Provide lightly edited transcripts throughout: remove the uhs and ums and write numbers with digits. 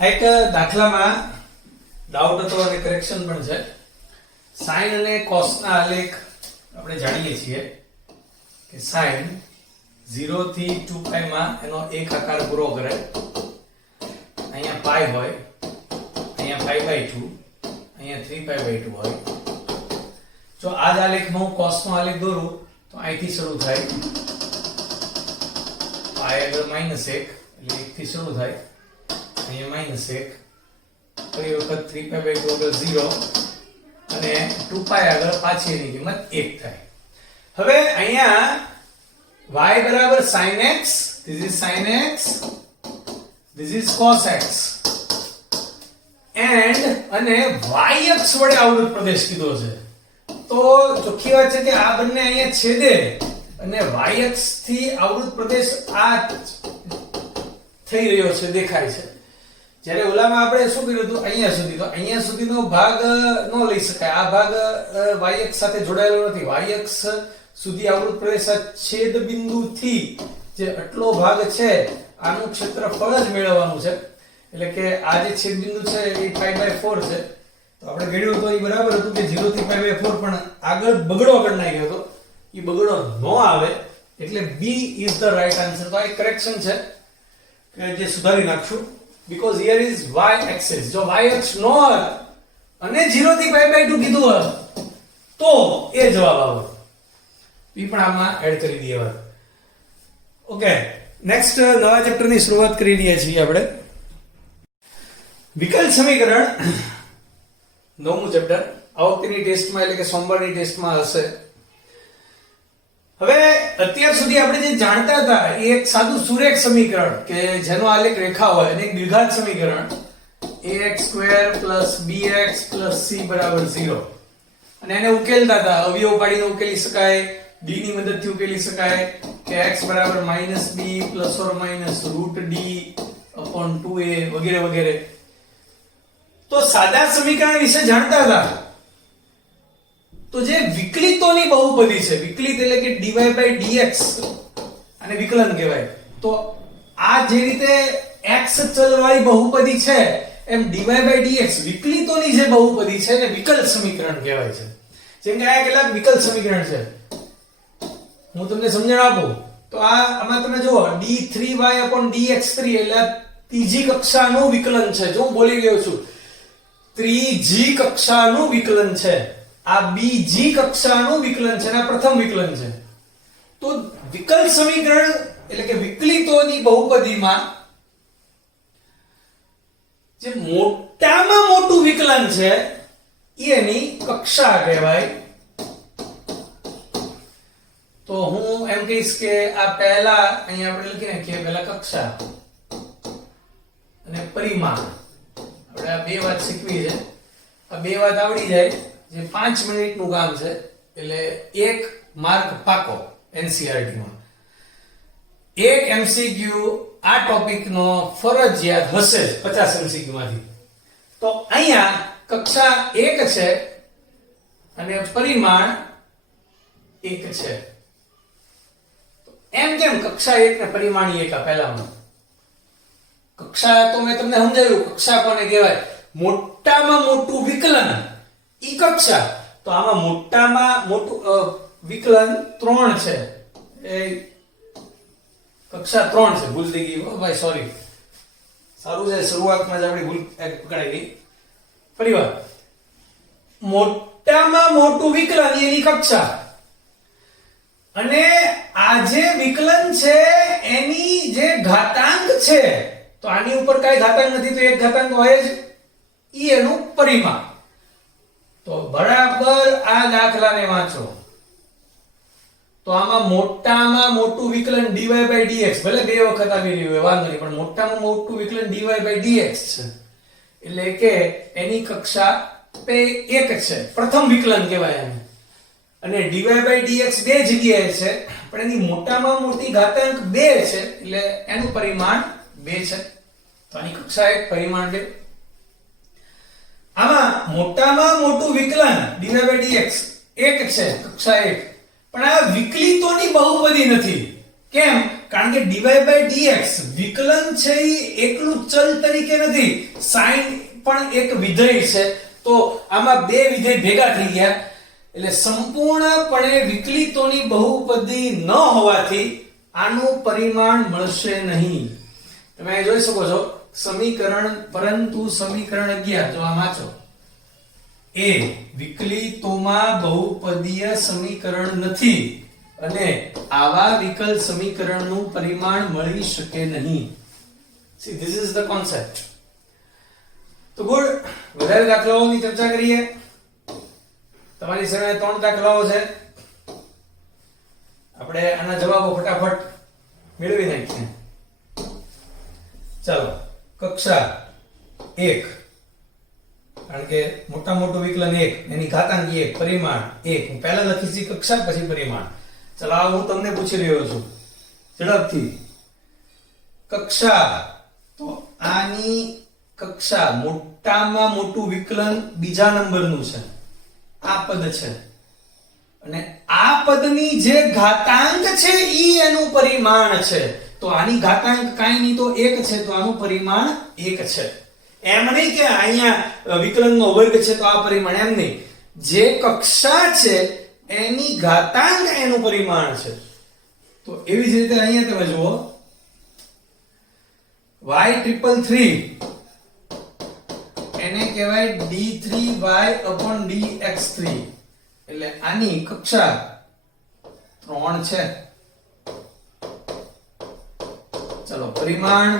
આ એક દાખલામાં ડાઉટ હતો અને કરેક્શન પણ છે. સાઇન અને કોસ ના આલેખ આપણે જાણીએ છીએ કે સાઇન 0 થી 2π માં એનો એક આકાર પૂરો કરે. અહીંયા પાઈ હોય, અહીંયા π/2, અહીંયા 3π/2 હોય. જો આ જ આલેખમાં હું કોસ નો આલેખ દોરું તો અહીંથી શરૂ થાય પાઈ આગળ -1 એટલે 1 થી શરૂ થાય, અહીંયા -1, ફરી વખત 3π/2 આગળ 0 અને 2π આગળ પાછી એની કિંમત 1 થાય. હવે અહીંયા y બરાબર sin x, this is sin x, this is cos x, and અને y અક્ષ વડે આવૃત પ્રદેશ કીધો છે. તો ચોખ્ખી વાત છે કે આ બંને અહીંયા છેદે અને y અક્ષ થી આવૃત પ્રદેશ આ થઈ રહ્યો છે, દેખાય છે. જ્યારે ઓલામાં આપણે શું કર્યું હતું અહીંયા સુધી, તો અહીંયા સુધીનો ભાગ ન લઈ શકાય. આ ભાગ y અક્ષ સાથે જોડાયેલો નથી. y અક્ષ સુધી આવૃત પ્રદેશ છેદ બિંદુથી જે આટલો ભાગ છે આનું ક્ષેત્રફળ જ મેળવવાનું છે. એટલે કે આ જે છેદ બિંદુ છે એ π/4 છે. તો આપણે ગણ્યું તો એ બરાબર હતું કે 0 થી π/4, પણ આગળ બગડો કરી નાખ્યો હતો. એ બગડો ન આવે એટલે B is the right answer. તો આ એક કરેક્શન છે કે જે સુધારી નાખશું, because here is y axis. જો y અક્ષ નો હોત અને 0 થી π/2 કીધું હોત તો એ જવાબ આવે. એ પણ આમાં એડ કરી દઈએ હવે. ઓકે, નેક્સ્ટ નવા ચેપ્ટર ની શરૂઆત કરી રહ્યા છીએ આપણે. વિકલ સમીકરણ, નવમું ચેપ્ટર આ વખતેની ટેસ્ટમાં એટલે કે સોમવારની ટેસ્ટમાં હશે. હવે અત્યાર સુધી આપણે જે જાણતા હતા એ એક સાદું સુરેખ સમીકરણ કે જેનો આલેખ રેખા હોય, અને એક દ્વિઘાત સમીકરણ ax² + bx + c = 0, અને એને ઉકેલતા હતા. અવયવ પાડીને ઉકેલી શકાય, d ની મદદથી ઉકેલી શકાય કે x = -b ± √d/2a વગેરે વગેરે. તો સાદા સમીકરણ વિશે જાણતા હતા. તો જે વિકલિતોની બહુપદી છે, વિકલિત એટલે કે dy/dx, અને વિકલન કહેવાય. તો આ જે રીતે x ચલ વાળી બહુપદી છે એમ dy/dx વિકલિતોની જે બહુપદી છે એને વિકલ સમીકરણ કહેવાય છે. જેમ કે આ કેટલાક વિકલ સમીકરણ છે, હું તમને સમજણ આપું તો આમાં તમે જુઓ d3y/dx3 એટલે ત્રીજી કક્ષાનું વિકલન છે. જો હું બોલી રહ્યો છું ત્રીજી કક્ષાનું વિકલન છે, આ બીજી કક્ષાનું વિકલન છે અને આ પ્રથમ વિકલન છે. તો વિકલ સમીકરણ એટલે કે વિકલિતોની બહુપદીમાં જે મોટામાં મોટું વિકલન છે એની કક્ષા કહેવાય. તો હું એમ કહીશ કે આ પહેલા અહીંયા આપણે લખી નાખીએ, પહેલા કક્ષા અને પરિમાણ. આપણે આ બે વાત શીખવી છે. આ બે વાત આવડી જાય જે 5 મિનિટનું કામ છે, એટલે એક માર્ક પાકો NCERT માં. એક MCQ આ ટોપિકનો ફરજિયાત હશે જ 50 MCQ માંથી. તો અહીંયા કક્ષા 1 છે અને પરિમાણ 1 છે. એમ કેમ કક્ષા 1 ને પરિમાણ 1 આ પહેલામાં? કક્ષા તો મેં તમને સમજાવ્યું, કક્ષા કોને કહેવાય? મોટામાં મોટું વિકલન ઈ કક્ષા. તો આમાં મોટામાં મોટું વિકલન 3 છે, એ કક્ષા 3 છે. ભૂલ થઈ ગઈ ભાઈ, સોરી. સારું છે શરૂઆતમાં જ આપણી ભૂલ પકડાઈ ગઈ. ફરીવાર, મોટામાં મોટું વિકલન એની કક્ષા, અને આ જે વિકલન છે એની જે ઘાતાંક છે, તો આની ઉપર કઈ ઘાતાંક નથી તો એક ઘાતાંક હોય જ, ઈ એનું પરિમાણ. તો બરાબર આ દાખલાને વાંચો તો આમાં મોટામાં મોટું વિકલન dy/dx, ભલે બે વખત આવી રહ્યું હોય વાંધો નહીં, પણ મોટામાં મોટું વિકલન dy/dx છે. એટલે કે એની કક્ષા 1 છે, પ્રથમ વિકલન કહેવાય એને. અને dy/dx બે જગ્યાએ છે, પણ એની મોટામાં મોટી ઘાતાંક 2 છે, એટલે એનું પરિમાણ 2 છે. તો આની કક્ષા 1, પરિમાણ 2. આમાં મોટામાં મોટું વિકલન dy/dx 1 છે, કક્ષા 1, પણ આ વિકલિતોની બહુપદી નથી. કેમ? કારણ કે dy by dx વિકલન છે એ એકલું ચલ તરીકે નથી, sin પણ એક વિધેય છે, તો આમાં બે વિધેય ભેગા થઈ ગયા એટલે સંપૂર્ણપણે વિકલિતોની બહુપદી ન હોવાથી આનું પરિમાણ મળશે નહીં. તમે અહીં જોઈ શકો છો સમીકરણ, પરંતુ સમીકરણ 11 જો આ વાંચો, એ વિકલિતોમાં બહુપદીય સમીકરણ નથી અને આવા વિકલ સમીકરણનું પરિમાણ મળી શકે નહીં. See, this is the concept. તો ગુડ, વધારે દાખલાઓની ચર્ચા કરીએ. તમારી સામે 3 દાખલાઓ છે, આપણે આના જવાબો ફટાફટ મેળવી નાખીએ. ચાલો, કક્ષા 1, કારણ કે મોટા મોટું વિકલન 1, એની ઘાતાંક 1, પરિમાણ 1. હું પહેલા લખી છે કક્ષા, પછી પરિમાણ. ચાલો, આ હું તમને પૂછી રહ્યો છું ઝડપથી. કક્ષા, તો આની કક્ષા, મોટામાં મોટું વિકલન બીજા નંબરનું છે, આ પદ છે, અને આ પદની જે ઘાતાંક છે ઈ એનું પરિમાણ છે. તો આની ઘાતાંક કાંઈ નહીં તો 1 છે, તો આનું પરિમાણ 1 છે. એમ નહીં કે અહીંયા વિકલનનો વર્ગ છે તો આ પરિમાણ, એમ નહીં. જે કક્ષા છે એની ઘાતાંક એનું પરિમાણ છે. તો એવી જ રીતે અહીંયા તમે જુઓ, y333 એને કહેવાય d3y/dx3, એટલે આની કક્ષા 3 છે. ચલો, પરિમાણ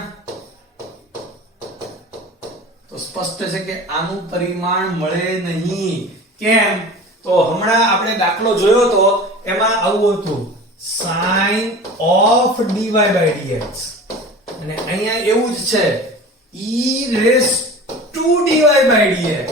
તો સ્પષ્ટ છે કે આનું પરિમાણ મળે નહીં. કેમ? તો હમણાં આપણે દાખલો જોયો તો એમાં આવું હતું, sin of dy by dx, અને અહીંયા એવું જ છે, e raised to dy by dx.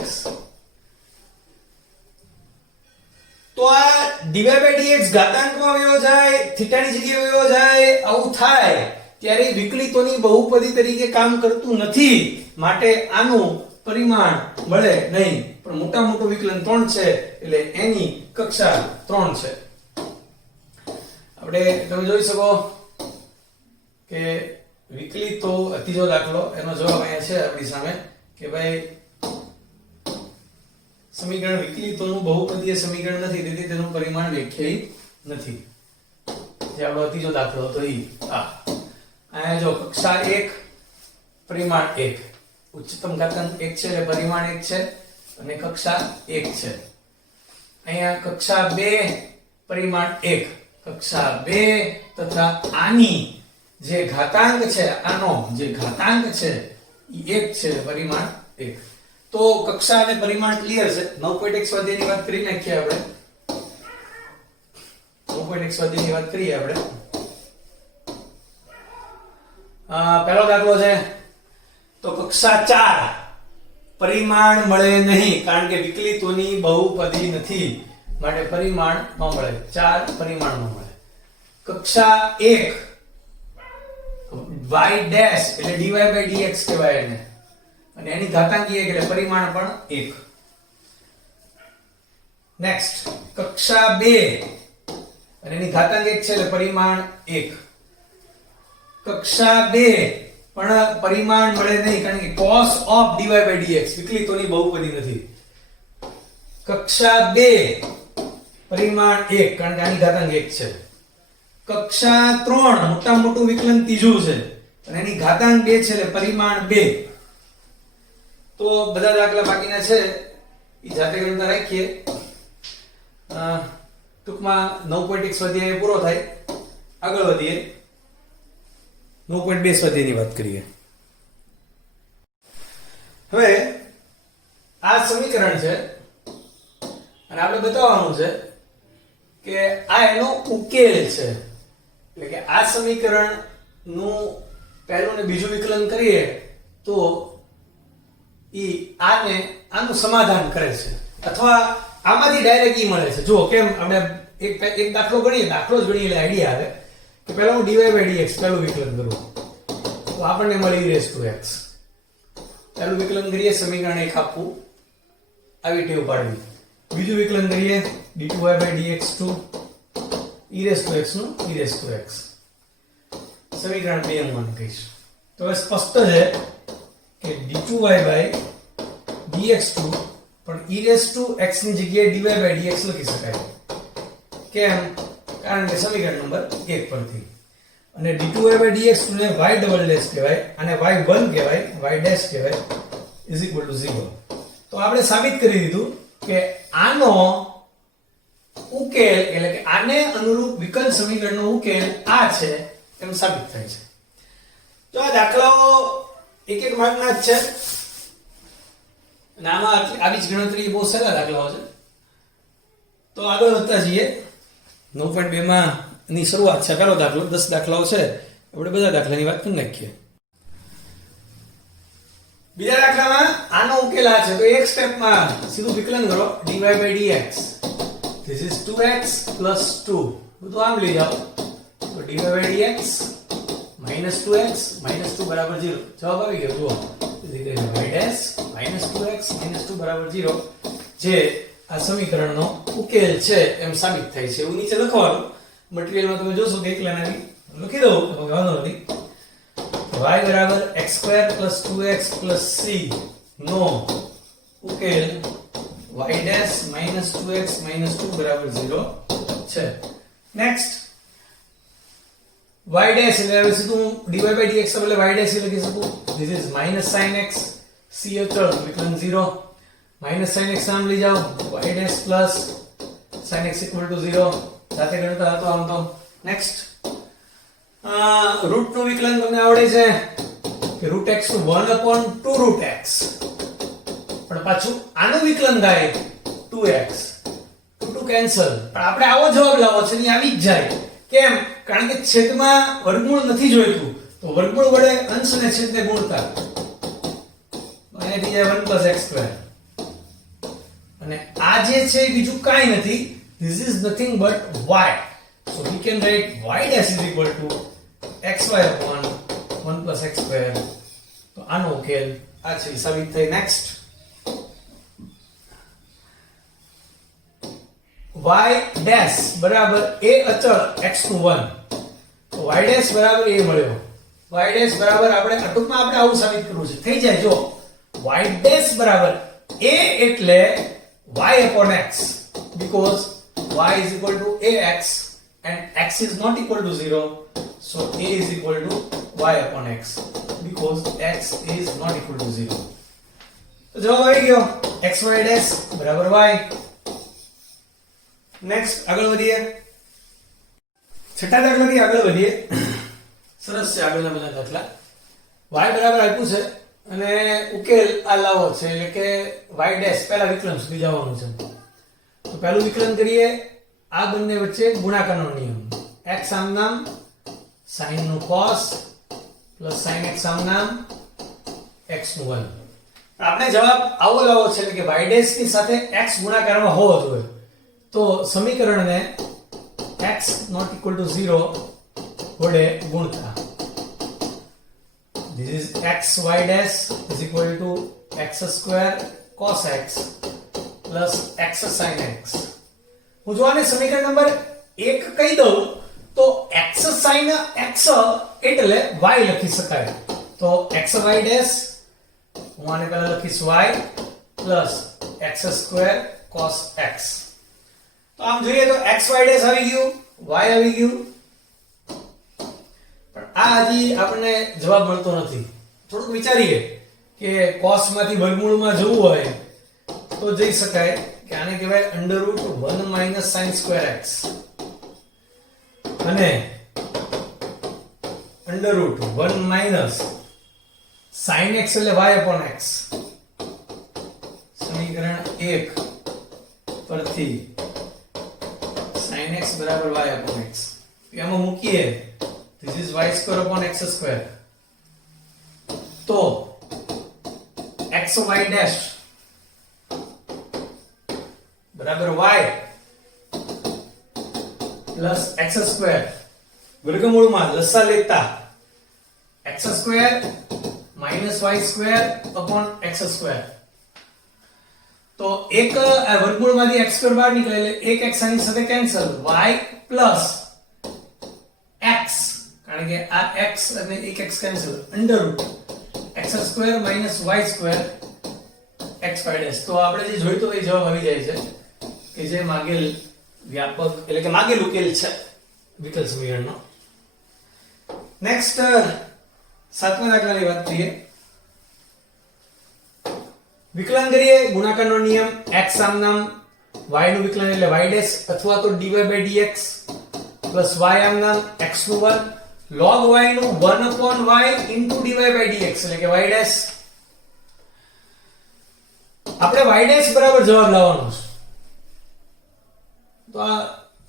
તો આ dy by dx ઘાતાંકમાં વયો જાય, થીટાની જગ્યાએ વયો જાય, આવું થાય ત્યારે વિકલિતોની બહુપદી તરીકે કામ કરતું નથી, માટે આનું પરિમાણ મળે નહીં. પણ મોટા મોટું વિકલન 3 છે એટલે એની કક્ષા 3 છે. આપણે તમે જોઈ શકો કે વિકલિતો, ત્રીજો દાખલો, એનો જવાબ અહીંયા છે આપણી સામે કે ભાઈ સમીકરણ વિકલિતોનું બહુપદીય સમીકરણ નથી, તેથી તેનું પરિમાણ વ્યાખ્યાયિત નથી. જે આપણો ત્રીજો દાખલો હતો ઈ આ. અહીંયા જો કક્ષા 1, પરિમાણ 1, ઉચ્ચતમ ઘાતાંક 1 છે એટલે પરિમાણ 1 છે, અને કક્ષા 1 છે. અહીંયા કક્ષા 2, પરિમાણ 1, કક્ષા 2 તથા આની જે ઘાતાંક છે, આનો જે ઘાતાંક છે ઈ 1 છે, પરિમાણ 1. તો કક્ષા અને પરિમાણ ક્લિયર છે. 9.1 સ્વાધ્યાયની વાત કરી નાખીએ આપણે. 9.1 સ્વાધ્યાયની વાત કરીએ આપણે. પહેલો દાખલો છે, તો કક્ષા 4, પરિમાણ મળે નહીં, કારણ કે વિકલિતોની બહુપદી નથી, માટે પરિમાણ ન મળે. 4 પરિમાણ ન મળે. કક્ષા 1, y ડેશ એટલે dy by dx કહેવાય એને, અને એની ઘાતાંક 1 એટલે પરિમાણ પણ 1. નેક્સ્ટ, કક્ષા 2 અને એની ઘાતાંક 1 છે એટલે પરિમાણ 1. કક્ષા 2 પણ પરિમાણ મળે નહીં, કારણ કે cos of dy by dx વિકલિતોની બહુપદી નથી. કક્ષા 2 પરિમાણ 1, કારણ કે આની ઘાતાંક 1 છે. કક્ષા 3 મોટા મોટું વિકલન ત્રીજું છે અને એની ઘાતાંક 2 છે એટલે પરિમાણ 2. તો બધા દાખલા બાકીના છે એ જાતે ગણતા રાખીએ. ટૂંકમાં 9.1 સ્વાધ્યાય પૂરો થાય, આગળ વધીએ. 9.2 સ્વાધ્યાયની વાત કરીએ. હવે આ સમીકરણ છે અને આપણે બતાવવાનું છે કે આ એનો ઉકેલ છે. એટલે કે આ સમીકરણ નું પહેલું ને બીજું વિકલન કરીએ તો ઈ આનું સમાધાન કરે છે, અથવા આમાંથી ડાયરેક્ટ ઈ મળે છે. જો કેમ, આપણે એક દાખલો ગણીએ, દાખલો જ ગણીએ એટલે આઈડિયા આવે કે પહેલા હું dy by dx પહેલું વિકલન કરું તો આપણને મળે e raised to x. પહેલું વિકલન કરીએ, સમીકરણ 1 આપવું, આવી ટેવ પાડવી. બીજું વિકલન કરીએ d2y by dx2 e raised to x નું e raised to x. સમીકરણ 2 હું આને કહીશ. તો હવે સ્પષ્ટ છે કે d2y dx2 પણ e x ની જગ્યાએ dy dx લખી શકાય. કેમ? કારણ કે સમીકરણ નંબર 1 પરથી. અને d2y dx2 ને y ડબલ ડેશ કહેવાય અને y1 કહેવાય, y ડેશ કહેવાય = 0. તો આપણે સાબિત કરી દીધું કે આનો ઉકેલ એટલે કે આને અનુરૂપ વિકલ સમીકરણનો ઉકેલ આ છે એમ સાબિત થાય છે. તો આ દાખલાઓ એક એક માર્કના જ છે અને આમાં આવી જ ગણતરી બહુ સરળ દાખલાઓ છે. તો આગળ વધતા જઈએ. 9.2 માં ની શરૂઆત છે. પહેલો દાખલો 10 દાખલાઓ છે. આપણે બધા દાખલાની વાત કરી નાખીએ. બીજા દાખલામાં આનો ઉકેલ આ છે. તો એક સ્ટેપમાં સીધું વિકલન કરો dy dx. This is 2x plus 2. બધું આમ લઈ જાઓ. તો dy dx minus 2x minus 2 બરાબર 0. જવાબ આવી ગયો. જુઓ. y dash minus 2x minus 2 બરાબર 0 જે આ સમીકરણનો ઉકેલ છે એમ સાબિત થાય છે. એવું નીચે લખવાનું. મટીરીયલમાં તમે જોશો કે એકલા નાની લખી દઉં તો વાંધો નથી. y બરાબર x2 + 2x + c નો ઉકેલ y dash minus 2x minus 2 બરાબર 0 છે. નેક્સ્ટ y dash એટલે હવે સીધું dy dx બદલે y dash લખી શકું. This is minus sin x c અચળ વિકલન 0 minus sin x નામ લઈ જાઓ y dash plus sin x = 0 સાથે ગણતા હતો આમ તો. નેક્સ્ટ રૂટ નું વિકલન તમને આવડે છે કે √x નું 1/2 √x પણ પાછું આનું વિકલન થાય 2x 2 કેન્સલ. પણ આપણે આવો જવાબ લાવો છે ને આવી જ જાય. કેમ? કારણ કે છેદમાં વર્ગમૂળ નથી જોઈતું. તો વર્ગમૂળ વડે અંશ અને છેદને ગુણતા અહીંયાથી જાય 1 + x2 અને આ જે છે એ બીજું કાંઈ નથી. This is nothing but y. So we can write y dash is equal to xy upon 1 plus x square. તો આનો ઉકેલ આ છે સાબિત થઈ. નેક્સ્ટ y dash બરાબર a અચળ x નું 1. તો y dash બરાબર a મળ્યો. y dash બરાબર આપણે ટૂંકમાં આપણે આવું સાબિત કરવું છે. થઈ જાય જો y dash બરાબર a એટલે y upon x because y is equal to ax and x is not equal to 0, so a is equal to y upon x because x is not equal to 0. તો જવાબ આવી ગયો xy dash બરાબર y. Next આગળ વધીએ. છઠ્ઠા દાખલાથી આગળ વધીએ. સરસ છે આગળના બધા દાખલા. y બરાબર આપ્યું છે અને ઉકેલ આ લાવો છે એટલે કે y dash પહેલા વિકલન સુધી જવાનું છે. તો પહેલું વિકલન કરીએ. આ બંને વચ્ચે ગુણાકારનો નિયમ. x આમ નામ sin નું cos plus sin x આમ નામ x નું 1. આપણે જવાબ આવો લાવો છે એટલે કે y dash ની સાથે x ગુણાકારમાં હોવો જોઈએ. તો સમીકરણને x not equal to 0 વડે ગુણતા this is xy dash is equal to x² cos x plus x sin x. હું જો આને સમીકરણ નંબર 1 કહી દઉં તો x sin x એટલે y લખી શકાય. તો xy dash હું આને પહેલા લખીશ y plus x² cos x. તો આમ જોઈએ તો xy dash આવી ગયું, y આવી ગયું. પણ આ હજી આપણને જવાબ મળતો નથી. થોડુંક વિચારીએ કે cos માંથી વર્ગમૂળમાં જવું હોય તો જઈ શકાય કે આને કહેવાય √1 - sin² x અને √1 - sin x એટલે y upon x. સમીકરણ 1 પરથી sin x બરાબર y upon x એમાં મૂકીએ this is y² upon x². તો xy dash બરાબર y પ્લસ x² વર્ગમૂળમાં લસા લેતા x² minus y² upon x². તો એક વર્ગમૂળમાંથી x² બહાર નીકળે એટલે એક x આની સાથે કેન્સલ y પ્લસ x કારણ કે આ x અને એક x cancel under route x² minus y² x5 dash. તો આપણે જે જોઈતો એ જવાબ આવી જાય છે કે જે માગેલ વ્યાપક એટલે કે માગેલ ઉકેલ છે વિકલ સમીકરણનો. નેક્સ્ટ 7મા દાખલાની વાત કરીએ. વિકલન કરીએ ગુણાકારનો નિયમ x આમ નામ y નું વિકલન એટલે y ડેશ અથવા તો dy/dx પ્લસ y આમ નામ x નું 1 log y નું 1/y dy/dx એટલે કે y ડેશ. આપણે y ડેશ બરાબર જવાબ લાવવાનો છે. તો આ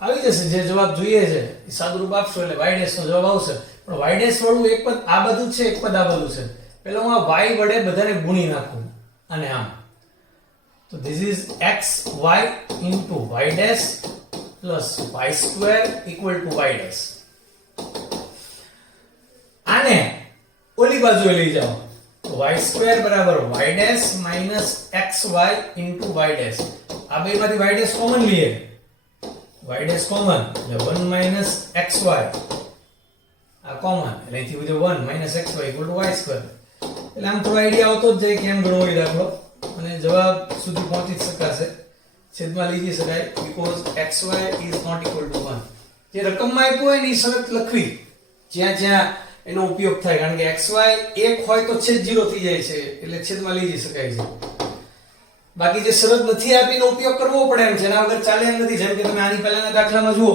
આવી જશે જે જવાબ જોઈએ છે એ સાદુરૂપ આપશો એટલે y ડેશ નો જવાબ આવશે. પણ y ડેશ વાળું એક પદ આ બધું છે, એક પદ આ બધું છે. પહેલા હું આ y વડે બધાને ગુણી નાખું અને આમ. તો this is xy into y dash plus y square equal to y dash. આને ઓલી બાજુએ લઈ જાઓ તો y square બરાબર y dash minus xy into y dash. આ બેમાંથી y dash કોમન લઈએ, y dash કોમન એટલે 1 minus xy આ કોમન એટલે અહીંથી બીજો 1 minus xy equal to y square. એટલે આમ થોડો આઈડિયા આવતો જ જાય કેમ ગણવો એ દાખલો અને જવાબ સુધી પહોંચી શકાશે, છેદમાં લઈ જઈ શકાય because xy is not equal to 1. જે રકમમાં આપ્યું હોય ને એ શરત લખવી જ્યાં જ્યાં એનો ઉપયોગ થાય, કારણ કે xy એક હોય તો છેદ 0 થઈ જાય છે એટલે છેદમાં લઈ જઈ શકાય છે. બાકી જે શરત નથી આપીનો ઉપયોગ કરવો પડે એમ છે, એના વગર ચાલે એમ નથી. જેમ કે તમે આની પહેલાના દાખલામાં જુઓ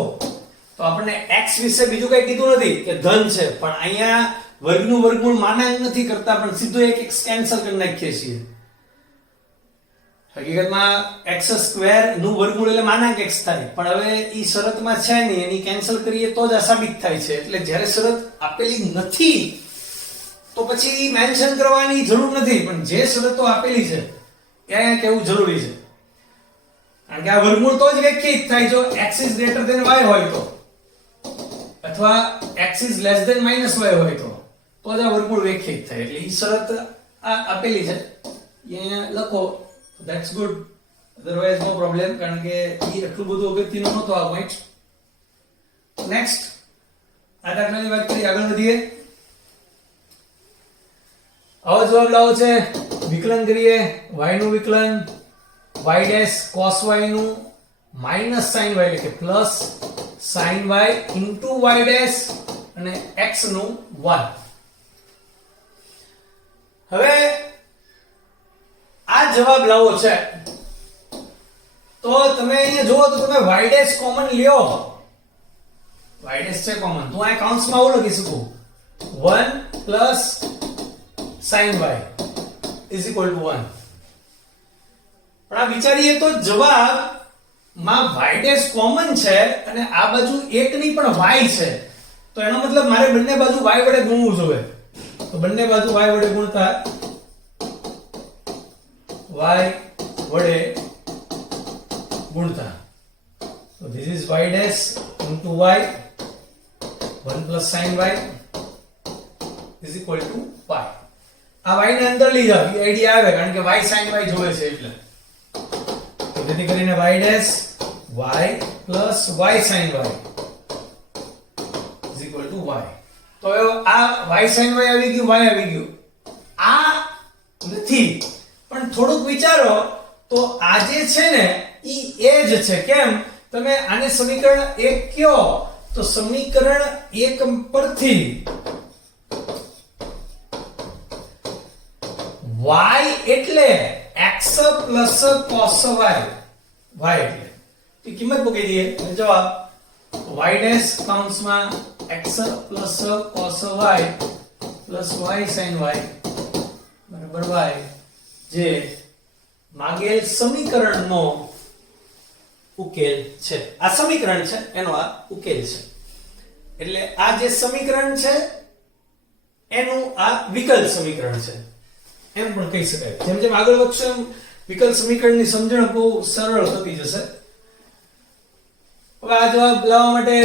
તો આપણને x વિશે બીજું કઈ કીધું નથી કે ધન છે, પણ અહીંયા વર્ગનું વર્ગમૂળ માનાંક નથી કરતા પણ સીધો એક x કેન્સલ કરી નાખીએ છીએ. હકીકતમાં x² નું વર્ગમૂળ એટલે માનાંક x થાય, પણ હવે ઈ શરતમાં છે નહીં, એની કેન્સલ કરીએ તો જ આ સાબિત થાય છે. એટલે જ્યારે શરત આપેલી નથી તો પછી મેન્શન કરવાની જરૂર નથી, પણ જે શરતો આપેલી છે ત્યાં કહેવું જરૂરી છે. કારણ કે આ વર્ગમૂળ તો જ વ્યાખ્યાયિત થાય જો x is greater than y હોય તો, અથવા x is less than minus y હોય તો જ આ વર્ગમૂળ વ્યાખ્યાયિત થાય. એટલે ઈ શરત આ આપેલી છે અહીંયા લખો, that's good, otherwise no problem, કારણ કે ઈ એટલું બધું અગત્યનું નહોતું આ પોઈન્ટ. નેક્સ્ટ આ દાખલાની વાત કરી આગળ વધીએ. આવો જવાબ લાવો છે. વિકલન કરીએ y નું વિકલન y dash cos y નું minus sin y એટલે કે plus sin y into y dash અને x નું 1. હવે આ જવાબ લાવો છે તો તમે અહીંયા જુઓ તો તમે y dash કોમન લ્યો, y dash છે કોમન તો આ કૌંસમાં આવું લખી શકું 1 plus sin y is equal to 1. પણ આ વિચારીએ તો જવાબ માં y dash કોમન છે અને આ બાજુ એક ની પણ y છે, તો એનો મતલબ મારે બંને બાજુ y વડે ગુણવું જોઈએ. તો બંને બાજુ y વડે ગુણતા so this is y dash into y 1 plus sin y is equal to y. આ y ને અંદર લઈ જાવ એ આઈડિયા આવે કારણ કે y sin y જોવે છે એટલે. તો તેથી કરીને y dash y plus y sin y is equal to y. તો આ y sin y આવી ગયું, y આવી ગયું, આ નથી. પણ થોડુંક વિચારો તો આ જે છે ને ઈ એ જ છે. કેમ? તમે આને સમીકરણ 1 કયો તો સમીકરણ 1 પરથી y એટલે x plus cos y, y એટલે તો કિંમત મૂકી દઈએ અને જવાબ y dash કૌંસમાં x plus cos y plus y sin y બરાબર y, જે માગેલ સમીકરણનો ઉકેલ છે. આ સમીકરણ છે એનો આ ઉકેલ છે. એટલે આ જે સમીકરણ છે એનું આ વિકલ સમીકરણ છે એમ પણ કહી શકાય. જેમ જેમ આગળ વધશો એમ વિકલ સમીકરણની સમજણ બહુ સરળ થતી જશે. હવે આ જવાબ લાવવા માટે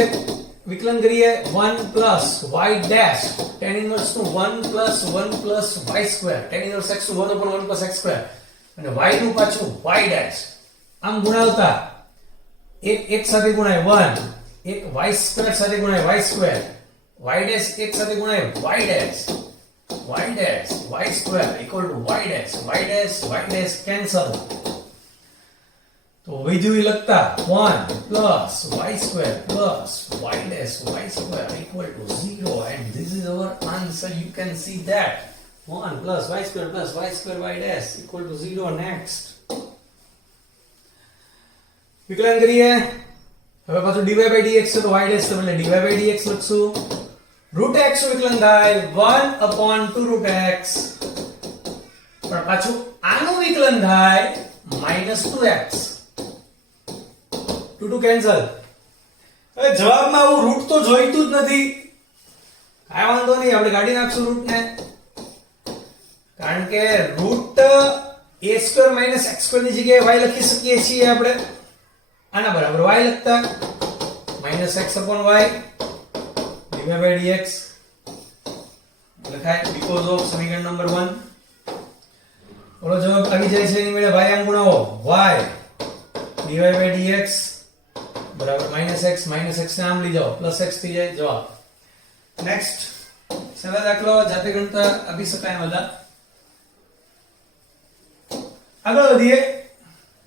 વિકલન કરીએ 1 plus y dash tan inverse નું 1 plus 1 plus y square tan inverse x નું 1 upon 1 plus x square અને y નું પાછું y dash આમ ગુણાવતા એક સાથે ગુણાય 1, એક y square સાથે ગુણાય y square y dash એક સાથે ગુણાય y dash y square equal to y dash cancel. તો વૈધ્યુય લખતા 1 plus y square plus y square equal to 0, and this is our answer. You can see that 1 plus y square y dash equal to 0. Next વિકલન કરીએ. હવે પાછું dy by dx છે તો y dash તો એટલે dy by dx લખશું. root x વિકલન થાય 1 upon 2 root x, પણ પાછું આનું વિકલન થાય minus 2x. 2 કેન્સલ. હવે જવાબમાં આવું રૂટ તો જોઈતું જ નથી. કાંઈ વાંધો નહીં, આપણે કાઢી નાખશું રૂટ ને, કારણ કે રૂટ a² minus x² ની જગ્યાએ y લખી શકીએ છીએ આપણે. આના બરાબર y લખતા minus x upon y dy by dx લખાય because of સમીકરણ નંબર 1. ઓલો જવાબ આવી જાય છે એની મેળે y આમ ગુણાવો y dy by dx બરાબર -x ને આમ લઈ જાઓ +x થઈ જાય જવાબ. નેક્સ્ટ સરળ દાખલો જાતે ગણતા આપી શકાય બધા. આગળ વધીએ.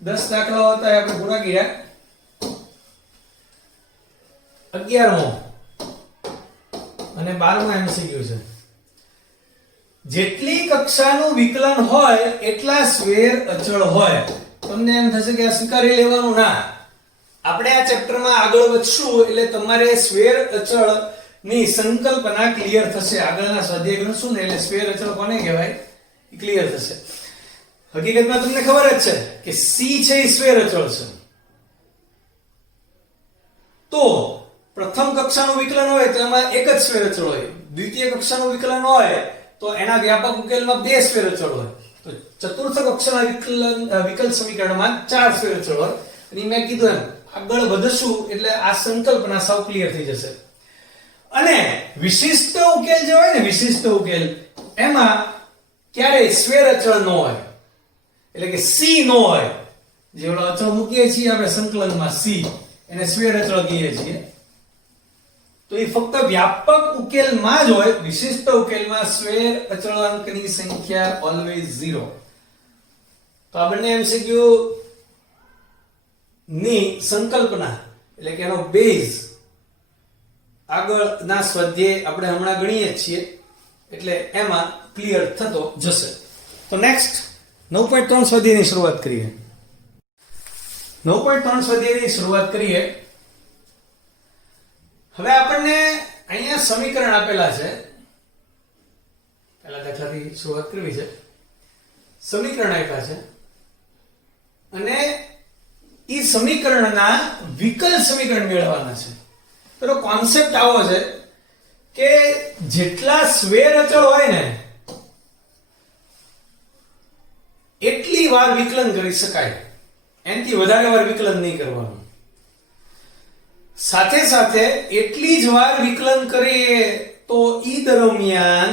10 દાખલાઓ હતા આપણે પૂરા કર્યા. 11મો અને 12મો MCQ છે. જેટલી કક્ષાનું વિકલન હોય એટલા સ્વેર અચળ હોય. તમને એમ થશે કે આ સ્વીકારી લેવાનું, ના. આપણે આ ચેપ્ટરમાં આગળ વધશું એટલે તમારે સ્વેર અચળ ની સંકલ્પના ક્લિયર થશે. આગળના સ્વાધ્યાય ગણશું ને એટલે સ્વેર અચળ કોને કહેવાય એ ક્લિયર થશે. હકીકતમાં તમને ખબર જ છે કે c છે એ સ્વેર અચળ છે. તો પ્રથમ કક્ષાનું વિકલન હોય તો એમાં એક જ સ્વેર અચળ હોય. દ્વિતીય કક્ષાનું વિકલન હોય તો એના વ્યાપક ઉકેલમાં બે સ્વેર અચળ હોય. તો ચતુર્થ કક્ષાના વિકલ સમીકરણમાં ચાર સ્વેર અચળ હોય. અને મેં કીધું એમ આગળ વધશું એટલે આ સંકલ્પના સાવ ક્લિયર થઈ જશે. અને વિશિષ્ટ ઉકેલ જે હોય ને, વિશિષ્ટ ઉકેલ એમાં ક્યારેય સ્વેર અચળ ન હોય, એટલે કે c ન હોય. જે ઓલો અચળ મૂકીએ છીએ આપણે સંકલનમાં c, એને સ્વેર અચળ કહીએ છીએ. તો એ ફક્ત વ્યાપક ઉકેલમાં જ હોય. વિશિષ્ટ ઉકેલમાં સ્વેર અચળાંકની સંખ્યા ઓલવેઝ 0. તો આ બંને MCQ ની સંકલ્પના એટલે કે એનો બેઝ આગળના સ્વાધ્યાય આપણે હમણાં ગણીએ છીએ એટલે એમાં ક્લિયર થતો જશે. તો નેક્સ્ટ 9.3 સ્વાધ્યાયની શરૂઆત કરીએ. 9.3 સ્વાધ્યાયની શરૂઆત કરીએ. હવે આપણને અહીંયા સમીકરણ આપેલા છે. પહેલા દાખલાથી શરૂઆત કરવી છે. સમીકરણ આપ્યા છે અને ઈ સમીકરણના વિકલ સમીકરણ મેળવવાના છે. તો કોન્સેપ્ટ આવો છે કે જેટલા સ્વેર અચળ હોય ને એટલી વાર વિકલન કરી શકાય. એનાથી વધારે વાર વિકલન નહીં કરવાનું. સાથે સાથે એટલી જ વાર વિકલન કરીએ તો ઈ દરમિયાન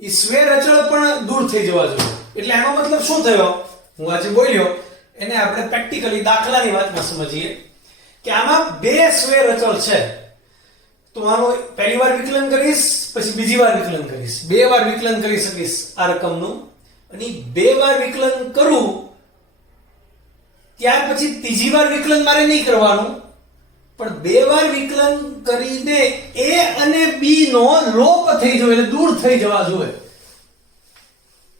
ઈ સ્વેર અચળ પણ દૂર થઈ જવા જોઈએ. એટલે આનો મતલબ શું થયો હું આજે બોલ્યો એને આપણે પ્રેક્ટિકલી દાખલાની વાતમાં સમજીએ કે આમાં બે સ્વેર અચળ છે. તો આનો પહેલી વાર વિકલન કરીશ પછી બીજી વાર વિકલન કરીશ. બે વાર વિકલન કરી શકીશ આ રકમનું. અને બે વાર વિકલન કરું ત્યાર પછી ત્રીજી વાર વિકલન મારે નહીં કરવાનું, પણ બે વાર વિકલન કરીને a અને b નો લોપ થઈ જોઈએ એટલે દૂર થઈ જવા જોઈએ.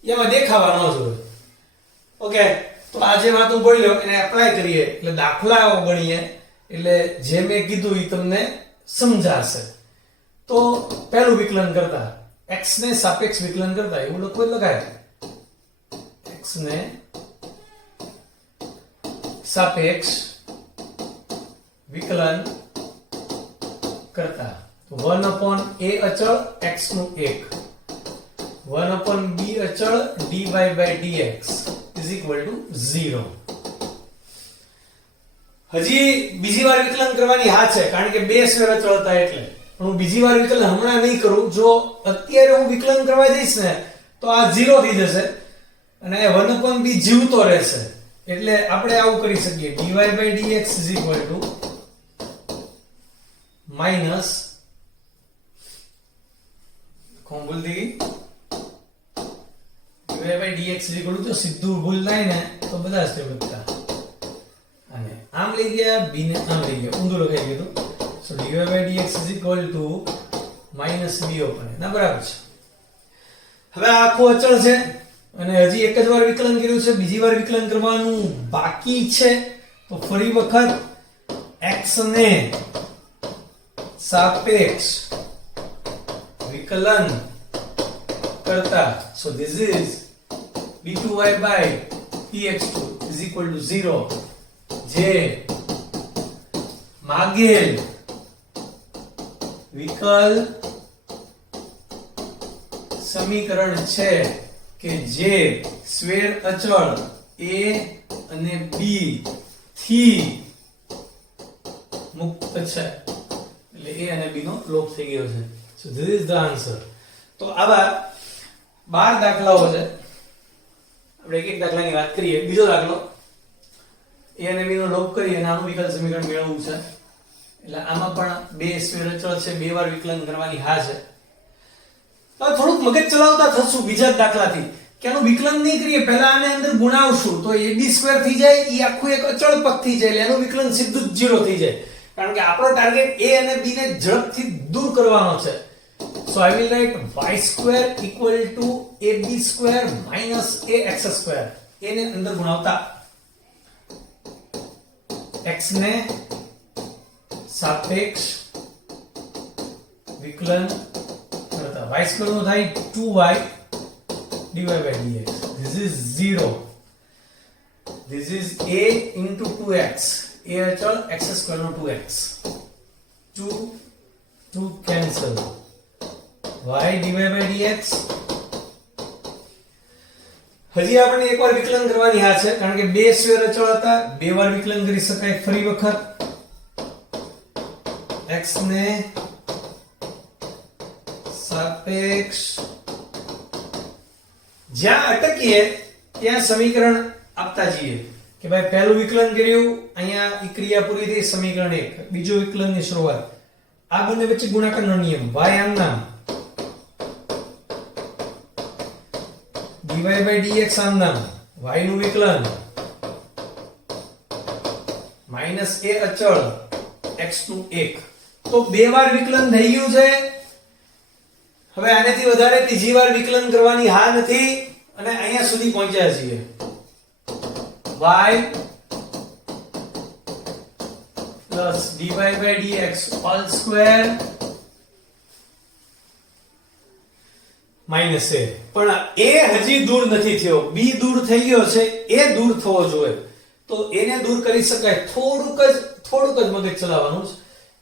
એમાં દેખાવા ન જોઈએ. ઓકે, તો આ જે વાત હું બોલ્યો એને એપ્લાય કરીએ એટલે દાખલાઓ ગણીએ એટલે જે મેં કીધું એ તમને સમજાશે. તો પહેલું વિકલન કરતા x ને સાપેક્ષ વિકલન કરતા એવું લખવું લખાય. x ને સાપેક્ષ વિકલન કરતા તો 1 upon a અચળ x નું 1, 1 upon b અચળ dy by dx is equal to 0. હજી બીજી વાર વિકલન કરવાની હા છે કારણ કે બે સ્વેર અચળ હતા એટલે. પણ હું બીજી વાર વિકલન હમણાં નહીં કરું. જો અત્યારે હું વિકલન કરવા જઈશ ને તો આ 0 થઈ જશે અને 1 upon b જીવતો રહેશે. એટલે આપણે આવું કરી શકીએ dy by dx is equal to minus કોણ ભૂલ થઈ ગઈ? dy/dx તો સીધું ભૂલ થાય ને તો બધા જ બધા અને આમ લઈ ગયા b ને આમ લઈ ગયા ઊંધું લખાઈ ગયું સો dy/dx b ઓપન ના બરાબર છે. હવે આ આખું અચળ છે અને હજી એક જ વાર વિકલન કર્યું છે, બીજી વાર વિકલન કરવાનું બાકી છે. તો ફરી વખત x ને સાપેક્ષ વિકલન કરતા so this is d2y/dx2 is equal to 0 જે માગેલ વિકલ સમીકરણ છે કે જે સ્વેર અચળ a અને b થી મુક્ત છે, એટલે a અને b નો લોપ થઈ ગયો છે. so this is the answer. તો આવા 12 દાખલાઓ છે. આપણે એક એક દાખલાની વાત કરીએ. બીજો દાખલો a અને b નો લોપ કરી અને આનું વિકલ સમીકરણ મેળવવું છે. એટલે આમાં પણ બે સ્વેર અચળ છે, બે વાર વિકલન કરવાની હા છે. તો થોડુંક મગજ ચલાવતા થશું બીજા દાખલાથી કે આનું વિકલન નહીં કરીએ, પહેલા આને અંદર ગુણાવશું તો ab² થઈ જાય, ઈ આખું એક અચળ પદ થઈ જાય, એટલે એનું વિકલન સીધું જ 0 થઈ જાય. કારણ કે આપણો ટાર્ગેટ a અને b ને ઝડપથી દૂર કરવાનો છે. So I will write y² equal to ab² minus ax². a ને અંદર ગુણાવતા x ને સાપેક્ષ વિકલન કરતા y² નું થાય 2y dy/dx. This is 0. This is a into 2x. a અચળ x² નો 2x. 2 cancel. y dy/dx. હજી આપણે એકવાર વિકલન કરવાની હા છે કારણ કે બે સ્વેર અચળ હતા, બે વાર વિકલન કરી શકાય. ફરી વખત x ને સાપેક્ષ જ્યાં અટકીએ ત્યાં સમીકરણ આપતા જઈએ કે ભાઈ પહેલું વિકલન કર્યું, અહીંયા ઈ ક્રિયા પૂરી થઈ, સમીકરણ 1. બીજો વિકલનની શરૂઆત, આ બંને વચ્ચે ગુણાકારનો નિયમ y આમ નામ dy/dx આમ નામ y નું વિકલન માઈનસ a અચળ x નું 1. તો બે વાર વિકલન થઈ ગયું છે. હવે આનેથી વધારે ત્રીજી વાર વિકલન કરવાની હા નથી અને અહીંયા સુધી પહોંચ્યા છીએ. y plus dy/dx all square minus a. પણ a હજી દૂર નથી થયો, b દૂર થઈ ગયો છે, a દૂર થવો જોઈએ. તો એને દૂર કરી શકાય. થોડુંક જ મગજ ચલાવવાનું છે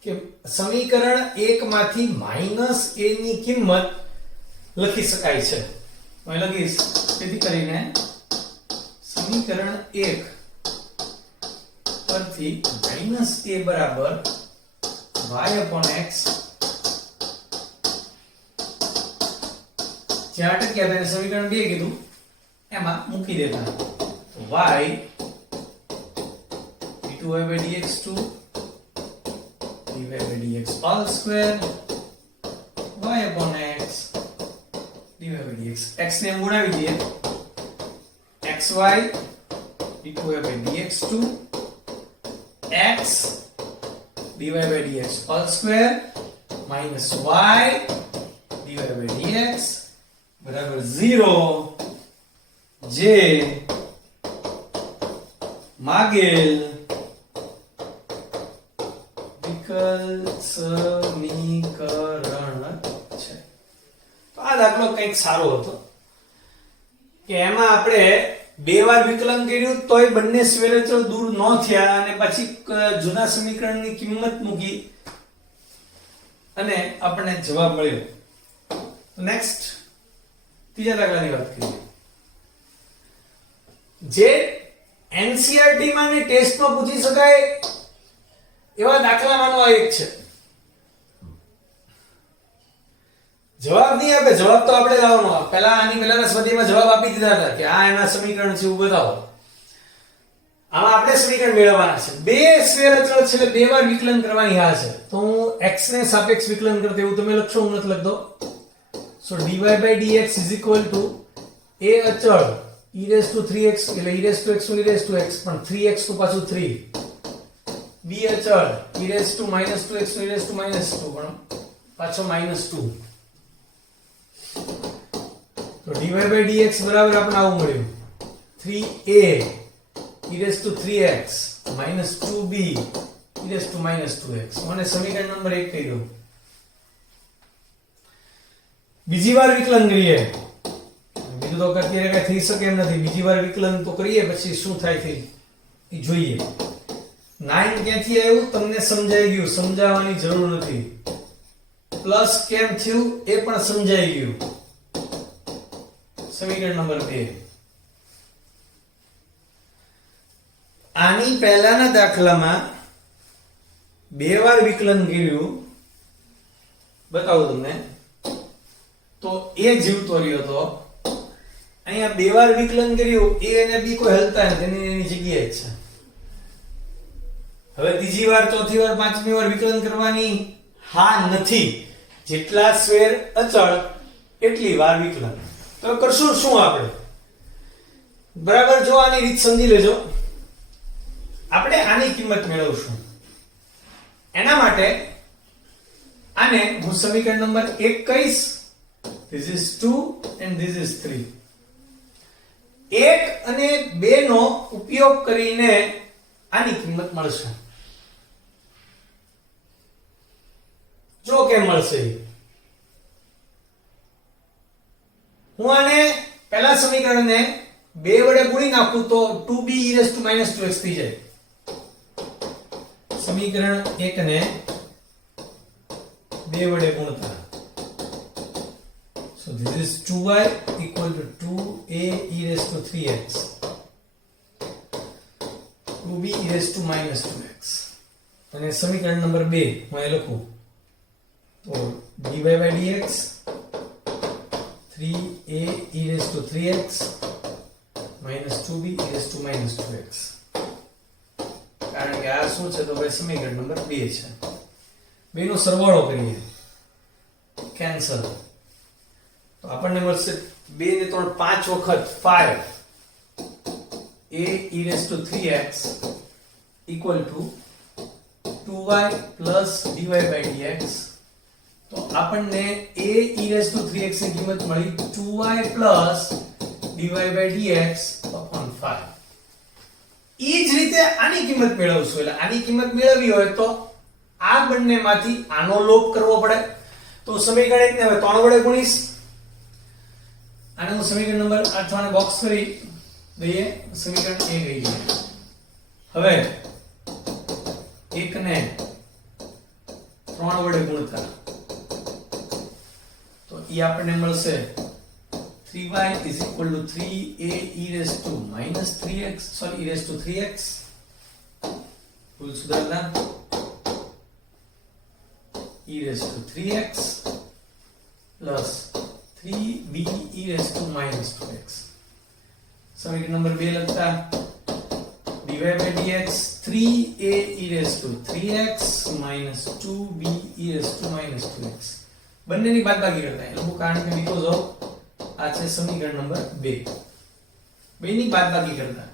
કે સમીકરણ 1 માંથી માઈનસ a ની કિંમત લખી શકાય છે. હું લખીશ, તેથી કરીને સમીકરણ 1 પરથી માઈનસ a બરાબર y/x જ્યાં અટક્યા તેને સમીકરણ 2 કીધું એમાં મૂકી દેતા. y d2y/dx2 dy/dx all square y/x dy/dx. x ને ગુણાવી દઈએ, xy d2y/dx2 x dy/dx all square minus y dy/dx બરાબર 0 જે માગેલ વિકલ સમીકરણ છે. તો આ દાખલો કંઈક સારો હતો કે એમાં આપણે બે વાર વિકલન કર્યું તોય બંને સ્વેર અચળ દૂર ન થયા અને પછી જૂના સમીકરણની કિંમત મૂકી અને આપણને જવાબ મળ્યો. નેક્સ્ટ ત્રીજા દાખલાની વાત કરીએ જે એનસીઈઆરટી માં ને ટેસ્ટમાં પૂછી શકાય એવા દાખલામાંનો આ એક છે. જવાબ નહીં આપે, જવાબ તો આપણે લાવવાનો. પહેલા આની પહેલાના સ્વાધ્યાયમાં જવાબ આપી દીધા હતા કે આ એના સમીકરણ છે એવું બતાવો. આમાં આપણે સમીકરણ મેળવવાના છે. બે સ્વેર અચળ છે એટલે બે વાર વિકલન કરવાની હા છે. તો હું x ને સાપેક્ષ વિકલન કરતો એવું તમે લખશો, હું નથી લખતો. સો dy by dx is equal to a અચળ e raised to 3x એટલે e raised to x e raised to x પણ 3x તો પાછું 3 b અચળ e raised to -2x e raised to -2 પણ પાછો -2 તો dy by dx બરાબર આપણે આવું મળ્યું 3a e raised to 3x -2b e raised to -2x મને સમીકરણ નંબર 1 કહી દો બીજી વાર વિકલન કરીએ બીજું તો અત્યારે કઈ થઈ શકે એમ નથી બીજી વાર વિકલન તો કરીએ પછી શું થાય છે એ જોઈએ 9 ક્યાંથી આવ્યું તમને સમજાઈ ગયું સમજાવવાની જરૂર નથી પ્લસ કેમ થયું એ પણ સમજાઈ ગયું સમીકરણ નંબર 2 આની પહેલાના દાખલામાં બે વાર વિકલન કર્યું બતાવું તમને તો એ જીવતો રહ્યો તો અહીંયા બે વાર વિકલન કર્યું a અને b કોઈ હલતા નથી એની જગ્યાએ જ છે હવે ત્રીજી વાર ચોથી વાર પાંચમી વાર વિકલન કરવાની હા નથી જેટલા સ્વેર અચળ એટલી વાર વિકલન તો કરશું શું આપણે બરાબર જો આની રીત સમજી લેજો આપણે આની કિંમત મેળવશું એના માટે આને હું સમીકરણ નંબર 1 કહીશ this is 2 and this is 3 1 અને 2 નો ઉપયોગ કરીને આની કિંમત મળશે જો કેમ મળશે હું આને પહેલા સમીકરણને 2 વડે ગુણી નાખું તો 2b e raised to -2x થઈ જાય સમીકરણ 1 ને 2 વડે ગુણતા so this is 2y equal to 2a e raised to 3x 2b e raised to -2x અને સમીકરણ નંબર 2 હું એ લખું તો dy by dx 3a e raised to 3x minus 2b e raised to -2x કારણ કે આ શું છે તો ભાઈ સમીકરણ નંબર 2 છે બેનો સરવાળો કરીએ કેન્સલ તો આપણને મળશે 2 ને 3 5 વખત 5 a e raised to 3x equal to 2y plus dy by dx તો આપણને a e raised to 3x ની કિંમત મળી 2y plus dy by dx upon 5 ઈ જ રીતે આની કિંમત મેળવશું એટલે આની કિંમત મેળવવી હોય તો આ બંનેમાંથી આનો લોપ કરવો પડે તો સમીકરણ 1 ને હવે 3 વડે ગુણીશ આને હું સમીકરણ નંબર 8 ને બોક્સ કરી દઈએ સમીકરણ 1 કહી દઈએ હવે 1 ને 3 વડે ગુણતા તો ઈ આપણને મળશે 3y is equal to 3a e raised to -3x sorry e raised to 3x ભૂલ સુધારતા e raised to 3x plus 3b e raised to -2x સમીકરણ નંબર 2 લખતા dy by dx 3a e raised to 3x minus 2b e raised to -2x બંનેની બાદબાકી કરતા એટલે હું કારણ કે બીકોઝ ઓફ આ છે સમીકરણ નંબર 2 બેની બાદબાકી કરતા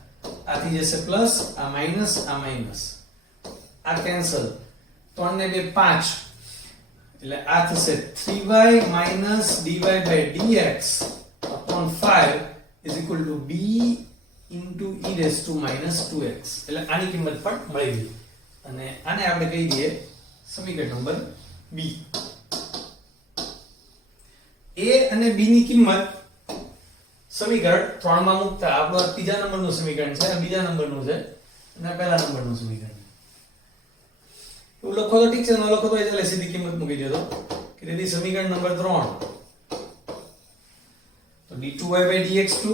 આથી જશે પ્લસ આ માઈનસ આ કેન્સલ 3 ને 2 5 એટલે આ થશે 3y dy by dx upon 5 is equal to b into e raised to -2x એટલે આની કિંમત પણ મળી ગઈ અને આને આપણે કહી દઈએ સમીકરણ નંબર b a અને b ની કિંમત સમીકરણ 3 માં મૂકતા આપણો ત્રીજા નંબરનું સમીકરણ છે અને બીજા નંબરનું છે અને પહેલા નંબરનું સમીકરણ એવું લખો તો ઠીક છે ન લખો તો એટલે સીધી કિંમત મૂકી દેજો કે તેથી સમીકરણ નંબર 3 તો d2y by dx2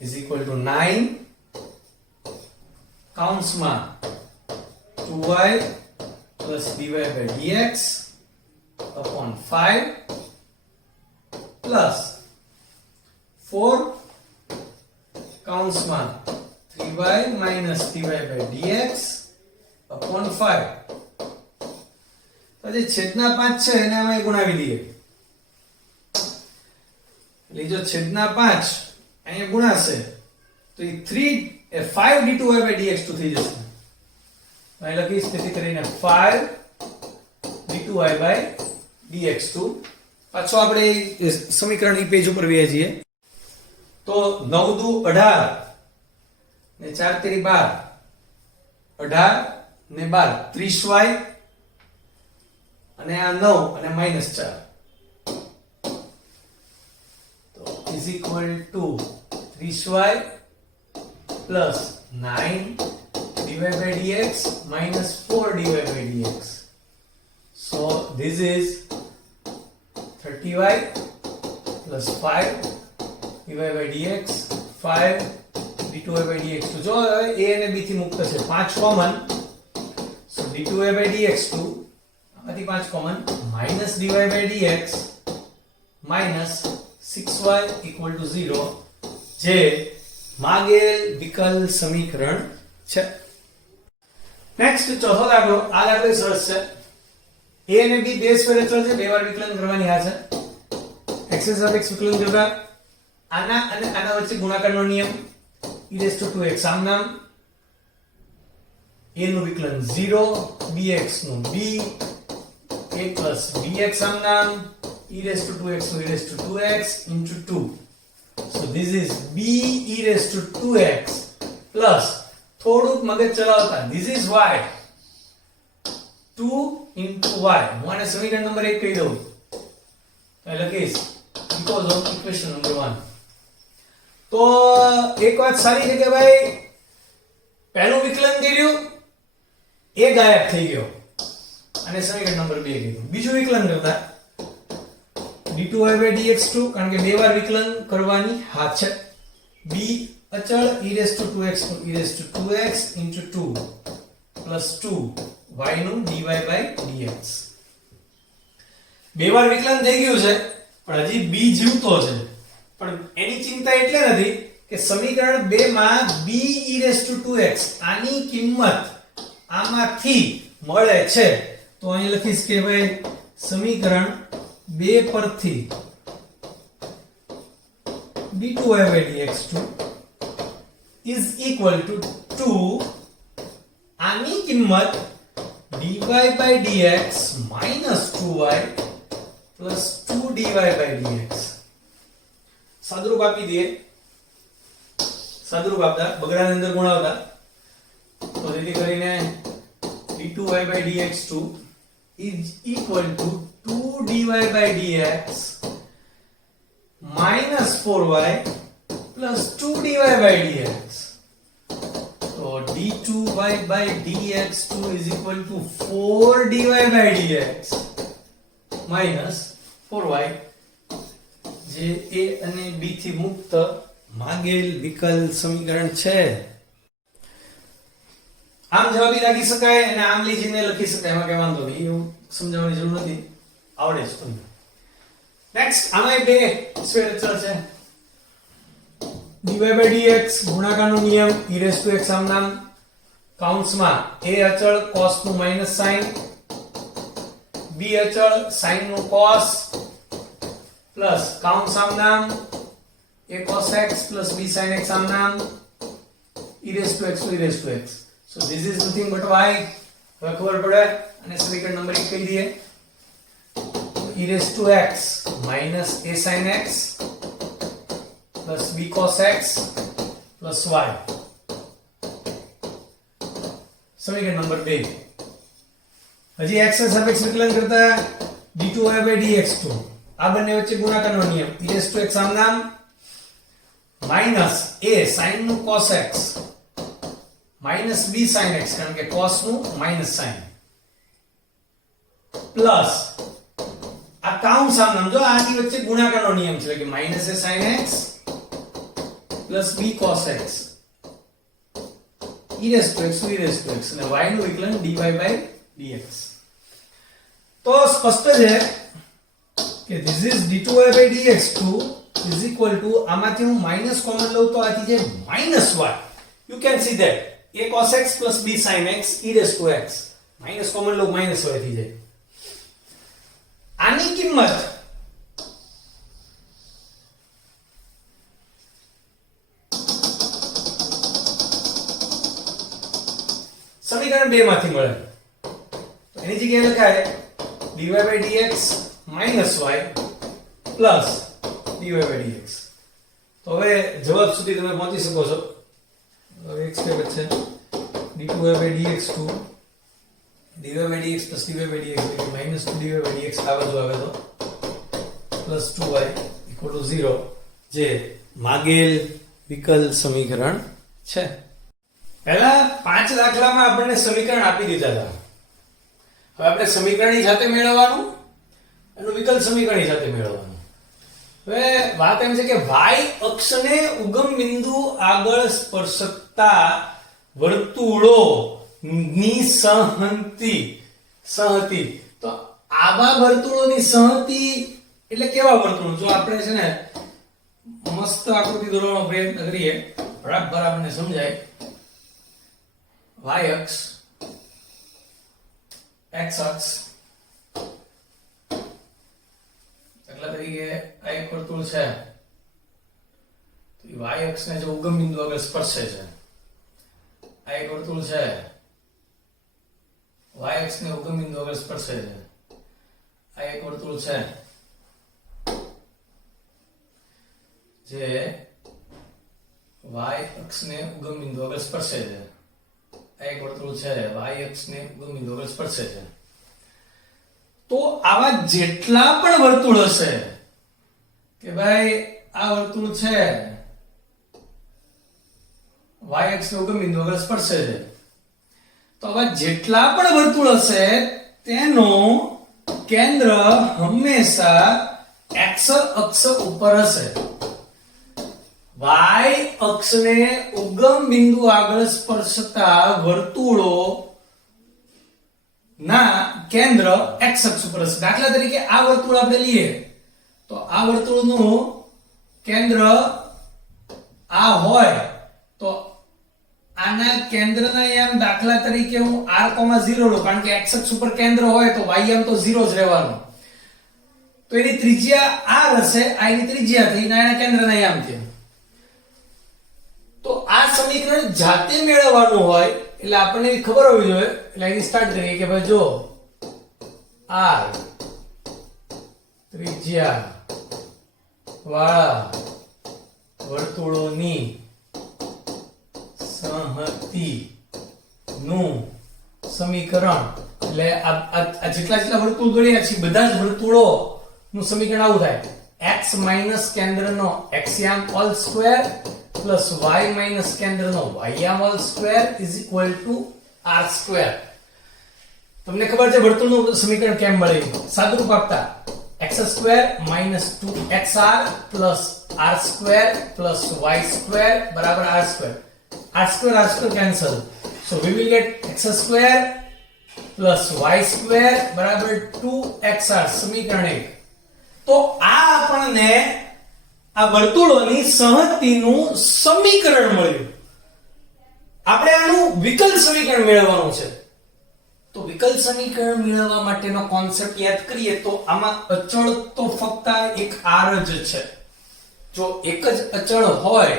is equal to 9 કૌંસમાં 2y plus dy by dx upon 5 plus 4 કૌંસમાં 3y minus dy by dx upon 5 તો તો જે છેદના 5 છે એને અમે ગુણાવી દઈએ. એટલે જો છેદના 5 અહીંયા ગુણાશે તો એ 5 d2y/dx2 થઈ જશે. અહીં લખીશ તેથી કરીને 5 d2y/dx2. પાછો આપણે સમીકરણ ઈ પેજ ઉપર વહીએ છીએ. તો 9 દુ 18 ને 4 તેરી 12, 18 ને 12 30y અને આ 9 અને -4 તો is equal to 30y plus 9 dy/dx minus 4 dy/dx. So this is 30y plus 5 dy/dx 5 d2y/dx. તો જો હવે a અને b થી મુક્ત છે 5 કોમન, so d2y/dx2 આમાંથી 5 common minus dy/dx minus 6y equal to 0 જે માગેલ વિકલ સમીકરણ છે. નેક્સ્ટ ચોથો દાખલો. આ દાખલો સરસ છે. a અને b બે સ્વરે ચલ છે, બે વાર વિકલન કરવાની આ છે. x સાપેક્ષ વિકલન કરતા આના અને આના વચ્ચે ગુણાકારનો નિયમ e2x આમ નામ, a નું વિકલન 0, bx નું b, a plus bx આમ નામ, e2x નું e2x into 2. So this is b e2x plus થોડુંક મગજ ચલાવતા this is y 2 into y. હું આને સમીકરણ નંબર 1 કહી દઉં તો લખીશ because of equation number 1. તો એક વાત સારી છે કે ભાઈ પહેલું વિકલન કર્યું એ ગાયબ થઈ ગયો અને સમીકરણ નંબર 2 કીધું. બીજું વિકલન કરતા d2y/dx2 કારણ કે બે વાર વિકલન કરવાની હાથ છે. b અચળ e2x નું e2x into 2 plus 2 y નું dy/dx. બે વાર વિકલન થઈ ગયું છે પણ હજી b જીવતો છે. પણ એની ચિંતા એટલે નથી કે સમીકરણ 2 માં b e2x આની કિંમત આમાંથી મળે છે. તો અહીં લખીશ કે ભાઈ સમીકરણ 2 પરથી d2y/dx2 is equal to 2 આની કિંમત dy/dx minus 2y plus 2 dy/dx. સાદુરૂપ આપી દઈએ. સાદુરૂપ આપતા બગડાની અંદર ગુણાવતા તો જેથી કરીને d2y/dx2 is equal to 2 dy/dx minus 4y plus 2 dy/dx. So d2y/dx2 is equal to 4 dy/dx minus 4y જે a અને b થી મુક્ત માગેલ વિકલ સમીકરણ છે. આમ જવાબી રાખી શકાય અને આમ લીધીને લખી શકાય, એમાં કઈ વાંધો નહીં, એવું સમજાવવાની જરૂર નથી, આવડે જ તમને. નેક્સ્ટ આમાં બે સ્ક્વેર અચળ છે. dy/dx ગુણાકારનો નિયમ e2x આમ નામ કૌંસમાં a અચળ cos નું માઈનસ સાઈન, b અચળ sin નું cos પ્લસ કૌંસ આમ નામ a cos x plus b sin x આમ નામ e2x to e2x. So this is nothing but y. હવે ખબર પડે અને સમીકરણ નંબર 1 કહી દઈએ. e2x minus a sin x plus b cos x plus y. સમીકરણ નંબર 2. હજી x ના સાપેક્ષ વિકલન કરતા d2y/dx2 આ બંને વચ્ચે ગુણાકારનો નિયમ e2x આમ નામ minus a sin નું cos x minus b sin x કારણ કે cos નું minus sin પ્લસ આ કૌંસ આમ નામ જો આની વચ્ચે ગુણાકારનો નિયમ છે કે minus a sin x plus b cos x e2x to e2x અને y નું વિકલન dy/dx. તો સ્પષ્ટ છે કે this is d2y/dx2 is equal to આમાંથી હું માઈનસ કોમન લઉં તો આથી જે minus y, you can see that a cos x plus b sin x e2x minus common લઉં માઈનસ y થઈ જાય. કિંમત સમીકરણ 2 માંથી મળે તો એની જગ્યાએ લખાય dy by dx minus y plus dy by dx. તો હવે જવાબ સુધી તમે પહોંચી શકો છો. હવે એક સ્ટેપ છે d2y by dx to dy by dx plus dy by dx એટલે minus 2dy by dx આ બાજુ આવે તો plus 2y equal to 0 જે માગેલ વિકલ સમીકરણ છે. પહેલા 5 દાખલામાં આપણને સમીકરણ આપી દીધા હતા. હવે આપણે સમીકરણની સાથે મેળવવાનું અને વિકલ સમીકરણની સાથે મેળવવાનું. હવે વાત એમ છે કે y અક્ષને ઉગમ બિંદુ આગળ સ્પર્શતા વર્તુળો ની સંહતિ તો આવા વર્તુળોની સંહતિ એટલે કેવા વર્તુળો? જો આપણે છે ને મસ્ત આકૃતિ દોરવાનો પ્રયત્ન કરીએ બરાબર આપણને સમજાય. y અક્ષ x અક્ષ દાખલા તરીકે આ એક વર્તુળ છે તો y અક્ષને જો ઉગમ બિંદુ આગળ સ્પર્શે છે, આ એક વર્તુળ છે y અક્ષને ઉગમ બિંદુ આગળ સ્પર્શે છે, આ એક વર્તુળ છે જે y અક્ષને ઉગમ બિંદુ આગળ સ્પર્શે છે, આ એક વર્તુળ છે y અક્ષને ઉગમ બિંદુ આગળ સ્પર્શે છે. તો આવા જેટલા પણ વર્તુળ હશે કે ભાઈ આ વર્તુળ છે y અક્ષને ઉગમ બિંદુ આગળ સ્પર્શે છે, તો આવા જેટલા પણ વર્તુળ હશે તેનું કેન્દ્ર હંમેશા x અક્ષ ઉપર હશે. y અક્ષને ઉગમ બિંદુ આગળ સ્પર્શતા વર્તુળો ના કેન્દ્ર x અક્ષ ઉપર હશે. દાખલા તરીકે આ વર્તુળ આપણે લઈએ તો આ વર્તુળનું કેન્દ્ર આ હોય તો આના કેન્દ્રના યામ દાખલા તરીકે હું r,0 લઉં કારણ કે x અક્ષ ઉપર કેન્દ્ર હોય તો y યામ તો 0 જ રહેવાનો. તો એની ત્રિજ્યા r હશે, આ એની ત્રિજ્યા થઈ અને એના કેન્દ્રના યામ થયા. તો આ સમીકરણ જાતે મેળવવાનું હોય એટલે આપણને ખબર હોવી જોઈએ. એટલે અહીં સ્ટાર્ટ કરીએ કે ભાઈ જો r ત્રિજ્યા વાળા વર્તુળોની સંહતિ નું સમીકરણ એટલે આ જેટલા વર્તુળ દોર્યા છે બધા જ વર્તુળો નું સમીકરણ આવું થાય x માઈનસ કેન્દ્રનો x યામ whole square plus y minus કેન્દ્રનો y યામ whole square is equal to r square. તમને ખબર છે વર્તુળનું સમીકરણ કેમ મળે? સાદુરૂપ આપતા x square minus 2xr plus r square plus y square બરાબર r square. r square cancel, so we will get x square plus y square બરાબર 2xr સમીકરણ 1. તો આ આપણને આ વર્તુળોની સંહતિનું સમીકરણ મળ્યું. આપણે આનું વિકલ સમીકરણ મેળવવાનું છે. તો વિકલ સમીકરણ મેળવવા માટેનો કોન્સેપ્ટ યાદ કરીએ તો આમાં અચળ તો ફક્ત એક r જ છે. જો એક જ અચળ હોય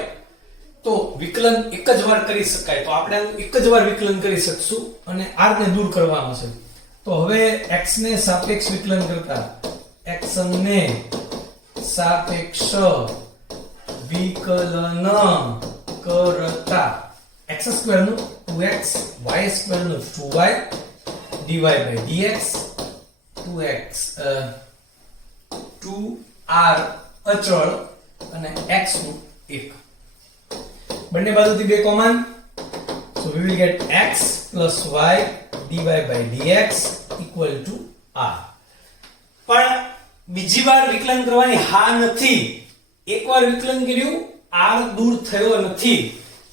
તો વિકલન એક જ વાર કરી શકાય. તો આપણે એક જ વાર વિકલન કરી શકશું અને r ને દૂર કરવાનો છે. તો હવે x ને સાપેક્ષ વિકલન કરતા x ને સાપેક્ષ વિકલન કરતા x સ્ક્વેર નું 2x y સ્ક્વેર નું 2y dy by dx 2x 2r અચળ અને x નું 1 બંને બાજુથી બે common, so we will get x plus y dy by dx equal to r. પણ બીજી વાર વિકલન કરવાની હા નથી. એકવાર વિકલન કર્યું r દૂર થયો નથી,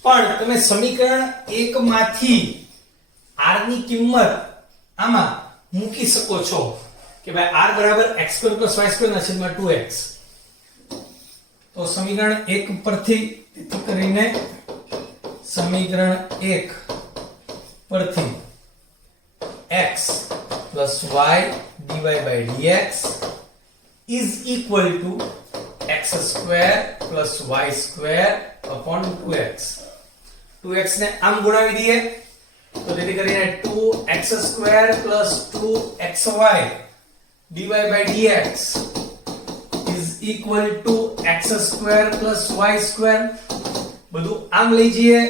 પણ તમે સમીકરણ 1 માંથી r ની કિંમત આમાં મૂકી શકો છો કે ભાઈ r બરાબર x² + y² ના છેદમાં 2x. તો સમીકરણ 1 પરથી તેથી કરીને સમીકરણ 1 પરથી x plus y dy by dx is equal to x square plus y square upon 2x. 2x ને આમ ગુણાવી દઈએ તો તેથી કરીને 2x square plus 2xy dy by dx is equal to x square plus y square. બધું આમ લઈ જઈએ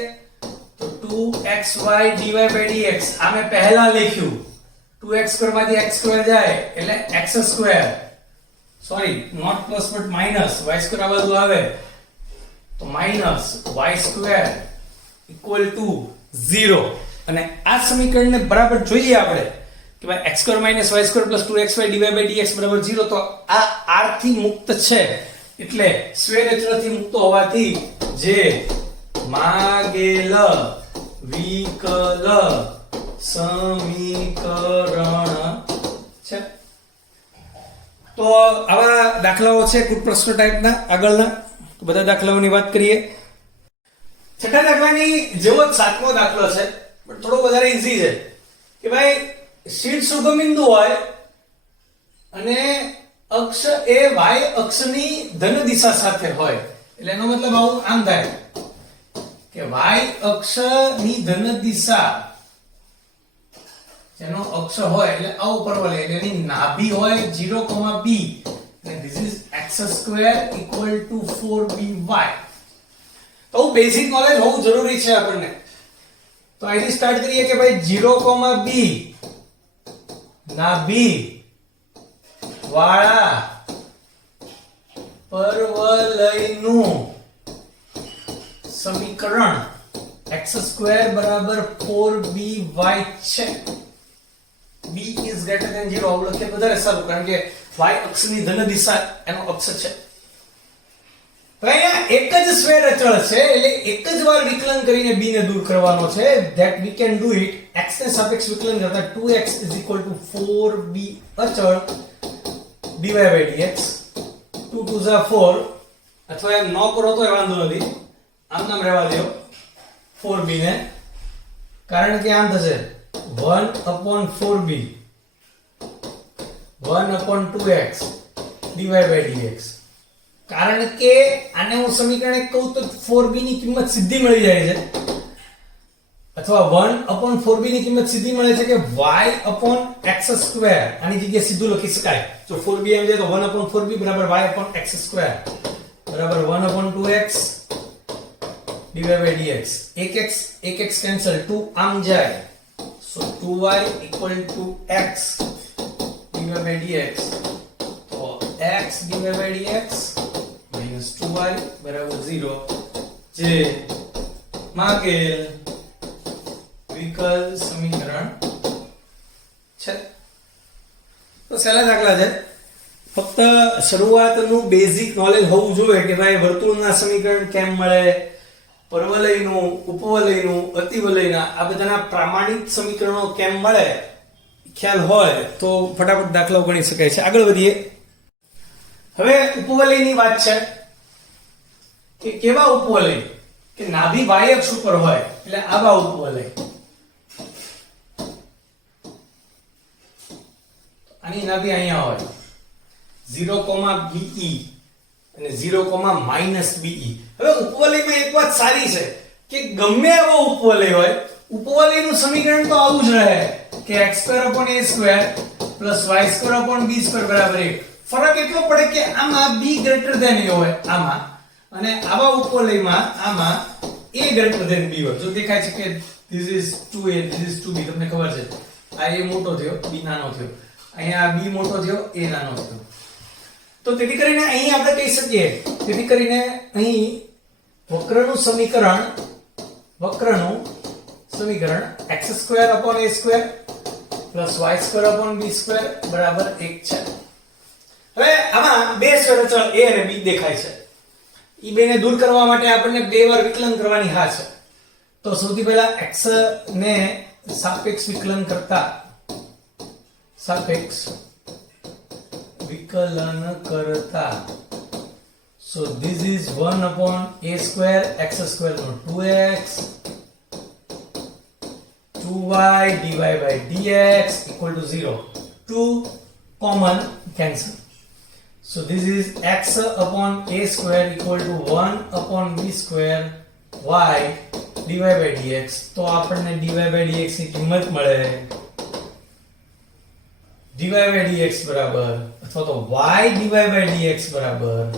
તો 2xy dy by dx આમે પહેલા લખ્યું 2x square માંથી x square જાય એટલે x square, sorry not plus but minus y square આ બાજુ આવે તો minus y square equal to 0. અને આ સમીકરણને બરાબર જોઈએ આપણે કે ભાઈ x square minus y square plus 2xy dy by dx બરાબર 0, તો આ r થી મુક્ત છે એટલે સ્વૈરચરથી મુક્ત હોવાથી જે માગેલ વિકલ સમીકરણ છે. તો આવા દાખલાઓ છે કુટ પ્રશ્ન ટાઈપના આગળના. તો બધા દાખલાઓની વાત કરીએ. છઠ્ઠા દાખલાની જેવો જ સાતમો દાખલો છે પણ થોડો વધારે ઈઝી છે કે ભાઈ શીર્ષ ઉગમબિંદુ હોય અને અક્ષ એ y અક્ષની ધન દિશા સાથે હોય એટલે એનો મતલબ આવું આમ થાય કે y અક્ષની ધન દિશા જેનો અક્ષ હોય એટલે આવું પરવલય એટલે એની નાભી હોય 0, b અને this is x square equal to 4by. તો બેઝિક નોલેજ હોવું જરૂરી છે આપણને. તો અહીંથી સ્ટાર્ટ કરીએ કે ભાઈ 0, b નાભી વાળા પરવલયનું સમીકરણ x square બરાબર 4by છે. b is greater than 0 આવું લખીએ તો વધારે સારું કારણ કે y અક્ષની ધન દિશા એનો અક્ષ છે. તો અહીંયા એક જ સ્વૈરચળ છે એટલે એક જ વાર વિકલન કરીને b ને દૂર કરવાનો છે. that we can do it. x ને સાપેક્ષ વિકલન કરતા 2x is equal to 4b અચળ dy by dx 2 2 are 4 અથવા એમ ન કરો તો વાંધો નથી આમ નામ રહેવા દો 4b ને કારણ કે આમ થશે 1 upon 4b 1 upon 2x dy by dx. કારણ કે આને હું સમીકરણ એક કહું તો 4b ની કિંમત સીધી મળી જાય છે અથવા 1 upon 4b ની કિંમત સીધી મળે છે કે y upon x square આની જગ્યાએ સીધું લખી શકાય. જો 4b એમ જાય તો 1 upon 4b બરાબર y upon x square બરાબર 1 upon 2x dy by dx. એક x કેન્સલ 2 આમ જાય so 2y equal to x dy by dx. તો x dy by dx minus 2y બરાબર 0 જે માગેલ વિકલ સમીકરણ છે. તો સહેલા દાખલા છે ફક્ત શરૂઆતનું બેઝિક નોલેજ હોવું જોઈએ કે ભાઈ વર્તુળના સમીકરણ કેમ મળે, પરવલયનું, ઉપવલયનું, અતિવલયના આ બધાના પ્રામાણિક સમીકરણો કેમ મળે ખ્યાલ હોય તો ફટાફટ દાખલાઓ ગણી શકાય છે. આગળ વધીએ. હવે ઉપવલયની વાત છે કે કેવા ઉપવલય કે નાભી y અક્ષ ઉપર હોય એટલે આવા ઉપવલય. આની નાભી અહીંયા હોય 0, be અને 0, be. હવે ઉપવલયમાં એક વાત સારી છે કે ગમે એવો ઉપવલય હોય ઉપવલયનું સમીકરણ તો આવું જ રહે કે x square upon a square plus y square upon b square બરાબર 1. ફરક એટલો પડે કે આમાં b greater than a હોય આમાં અને આવા ઉપવલયમાં આમાં a greater than b હોય. જો દેખાય છે કે this is 2a this is 2b તમને ખબર છે આ a મોટો થયો b નાનો થયો અહીંયા b મોટો થયો a નાનો થયો. તો તેથી કરીને અહીં આપણે કહી શકીએ તેથી કરીને અહીં વક્રનું સમીકરણ x square upon a square plus y square upon b square બરાબર 1 છે. હવે આમાં બે સ્વૈરચળ a અને b દેખાય છે. ઈ બેને દૂર કરવા માટે આપણને બે વાર વિકલન કરવાની હા છે. તો સૌથી પહેલા x ને સાપેક્ષ વિકલન કરતા so this is 1 upon a square x square no 2x 2y dy by dx equal to 0. 2 common cancel. So this is x upon a square equal to 1 upon b square y dy by dx. તો આપણને dy by dx ની કિંમત મળે dy by dx બરાબર અથવા તો y dy by dx બરાબર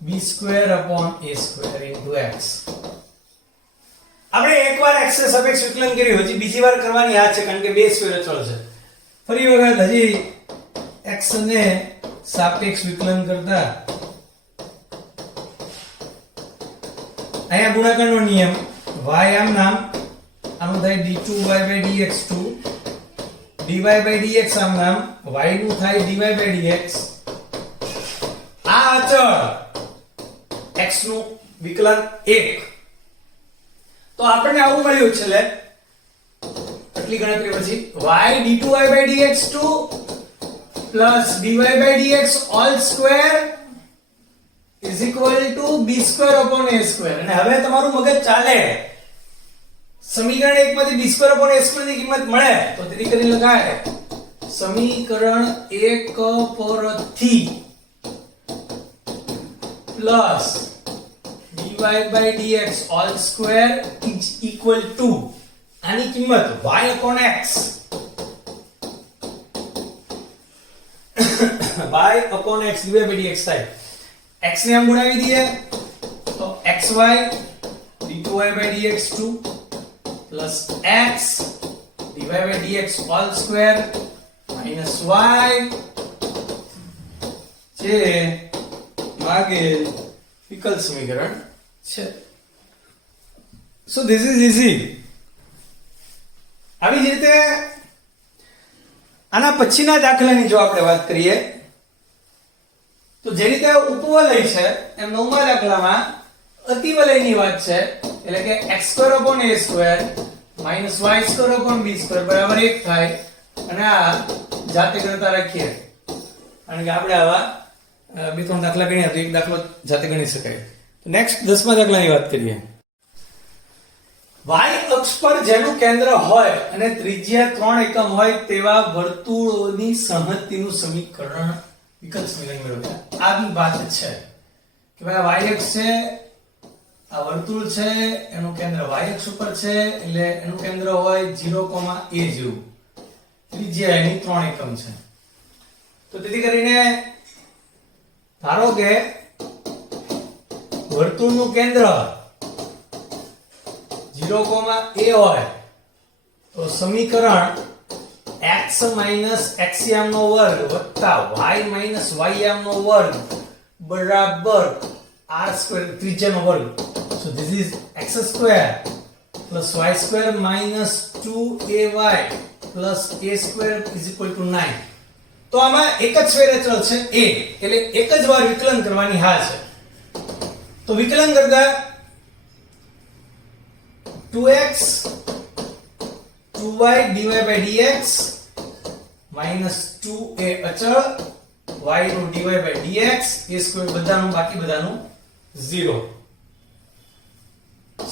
b square upon a square into x. આપણે એકવાર x ને સાપેક્ષ વિકલન કર્યું, હજી બીજી વાર કરવાની આ છે કારણ કે બે સ્ક્વેર અચળ છે. ફરી વખત હજી x ને સાપેક્ષ વિકલન કરતા અહીંયા ગુણાકારનો નિયમ y આમ નામ આનું થાય d2y by dx2 dy by dx આમ નામ y નું થાય dy by dx. આ અચળ x નું વિકલન 1. તો આપણને આવું મળ્યું છે લે આટલી ગણતરી પછી y d2y by dx2 plus dy by dx all square is equal to b square upon a square. અને હવે તમારું મગજ ચાલે, સમીકરણ 1 માંથી b square upon a square ની કિંમત મળે તો તેથી કરી લખાય સમીકરણ 1 પરથી plus dy by dx all square is equal to આની કિંમત y upon x y upon x dy by dx થાય. x ને આમ ગુણાવી દઈએ તો xy d2y by dx2 plus x dy by dx all square minus y જે માગે વિકલ સમીકરણ છે. So this is easy. આવી જ રીતે આના પછીના દાખલાની જો આપણે વાત કરીએ તો જે રીતે ઉપવલય છે એમ નવમા દાખલામાં અતિવલયની વાત છે, એટલે કે x2 upon a square minus y2 upon b square બરાબર 1 થાય. અને આ જાતે કરતા રાખીએ કારણ કે આપણે આવા બે ત્રણ દાખલા ગણ્યા તો એક દાખલો જાતે ગણી શકાય. નેક્સ્ટ 10મા દાખલાની વાત કરીએ. y અક્ષ પર જેનું કેન્દ્ર હોય અને ત્રિજ્યા 3 એકમ હોય તેવા વર્તુળોની સહમતિનું સમીકરણ વિકલ સમીકરણ મેળવ્યા. આવી વાત છે કે ભાઈ y અક્ષ છે, આ વર્તુળ છે, એનું કેન્દ્ર y અક્ષ ઉપર છે એટલે એનું કેન્દ્ર હોય 0, a જેવું, ત્રિજ્યા એની 3 એકમ છે. તો તેથી કરીને ધારો કે વર્તુળનું કેન્દ્ર 0, a હોય તો સમીકરણ x minus x નો વર્ગ વત્તા y minus y નો વર્ગ બરાબર r સ્ક્વેર ત્રિજ્યાનો વર્ગ. So this is x square plus y square minus 2ay plus a square is equal to 9. તો આમાં એક જ સ્ક્વેર અચળ છે a, એટલે એક જ વાર વિકલન કરવાની હા છે. તો વિકલન કરતા 2x 2y dy by dx minus 2a અચળ y નું dy by dx a square બધાનું બાકી બધાનું 0.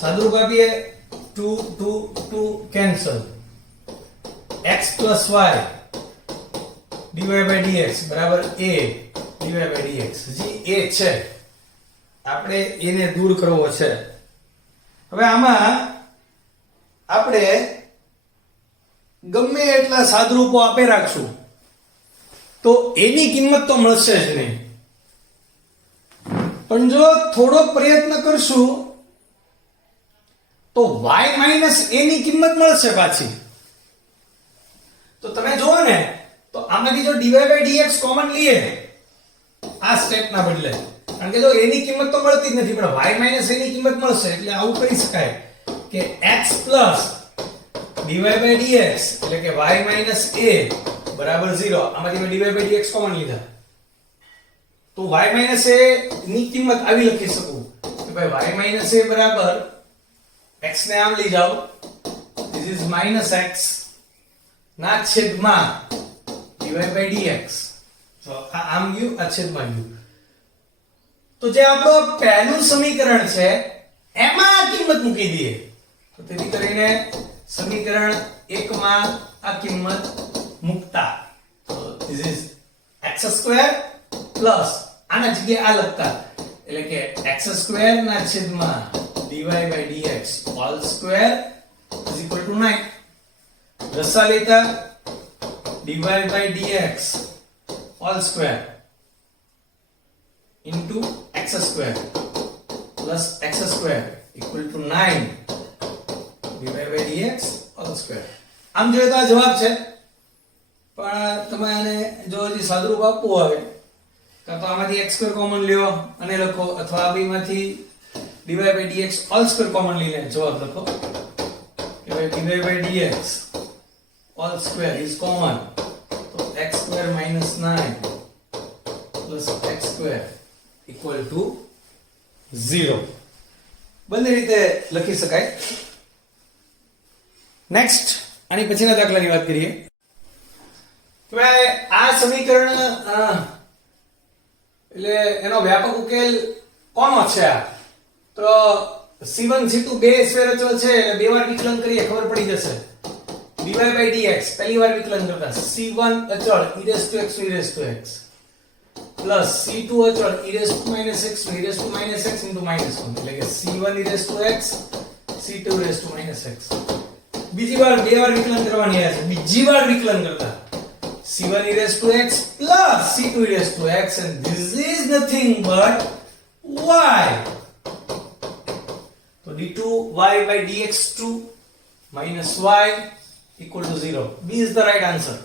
સાદુરૂપ આપીએ 2 2 2 cancel. x plus y dy by dx બરાબર a dy by dx. હજી a છે, આપણે એને દૂર કરવો છે. હવે આમાં આપણે ગમે એટલા સાદરૂપો આપે રાખશું તો એની કિંમત તો મળશે જ નહીં, પણ જો થોડો પ્રયત્ન કરશું તો y minus a ની કિંમત મળશે પાછી. તો તમે જુઓ ને તો આમાંથી જો dy by dx કોમન લઈએ આ સ્ટેપના બદલે, કારણ કે જો a ની કિંમત તો મળતી જ નથી પણ y minus a ની કિંમત મળશે, એટલે આવું કરી શકાય કે x plus dy by dx એટલે કે y minus a બરાબર 0. આમાંથી મેં dy by dx કોમન લીધા તો y minus a ની કિંમત આવી લખી શકું કે ભાઈ y minus a બરાબર x ને આમ લઈ જાઓ, this is minus x ના છેદમાં dy by dx. તો આમ ગયું, આ છેદમાં ગયું. તો જે આપણો પહેલું સમીકરણ છે એમાં આ કિંમત મૂકી દઈએ તો તેથી કરીને સમીકરણ 1 માં આ કિંમત મૂકતા તો this is x square plus આના જગ્યાએ આ લખતા એટલે કે x² ના છેદમાં dy by dx whole square is equal to 9 રસા લેતા dy by dx whole square into x² plus x² equal to 9 dy by dx whole square આમ જોઈએ તો આ જવાબ છે પણ તમે આને જો હજી સાદુરૂપ આપવું હોય કાં તો આમાંથી x² કોમન લ્યો અને લખો અથવા આ બેમાંથી dy by dx whole square common લઈને જવાબ લખો કે ભાઈ dy by dx whole square is common તો x² - 9 plus x² equal to 0 બંને રીતે લખી શકાય નેક્સ્ટ આની પછીના દાખલાની વાત કરીએ તો આ સમીકરણ એટલે એનો વ્યાપક ઉકેલ કોનો છે આ તો c1 c2 બે સ્ફેર અચળ છે એટલે બે વાર વિકલન કરીએ ખબર પડી જશે dy by dx પહેલી વાર વિકલન કરતા c1 અચળ e⁻x plus c2 અચળ e⁻x e⁻x into -1 એટલે કે c1 e⁻x c2 e⁻x બીજી વાર બે વાર વિકલન કરવાની છે બીજી વાર વિકલન કરતા c1 e⁻x plus c2 e⁻x and this is nothing but y તો d2y by dx2 minus y equal to 0 b is the right answer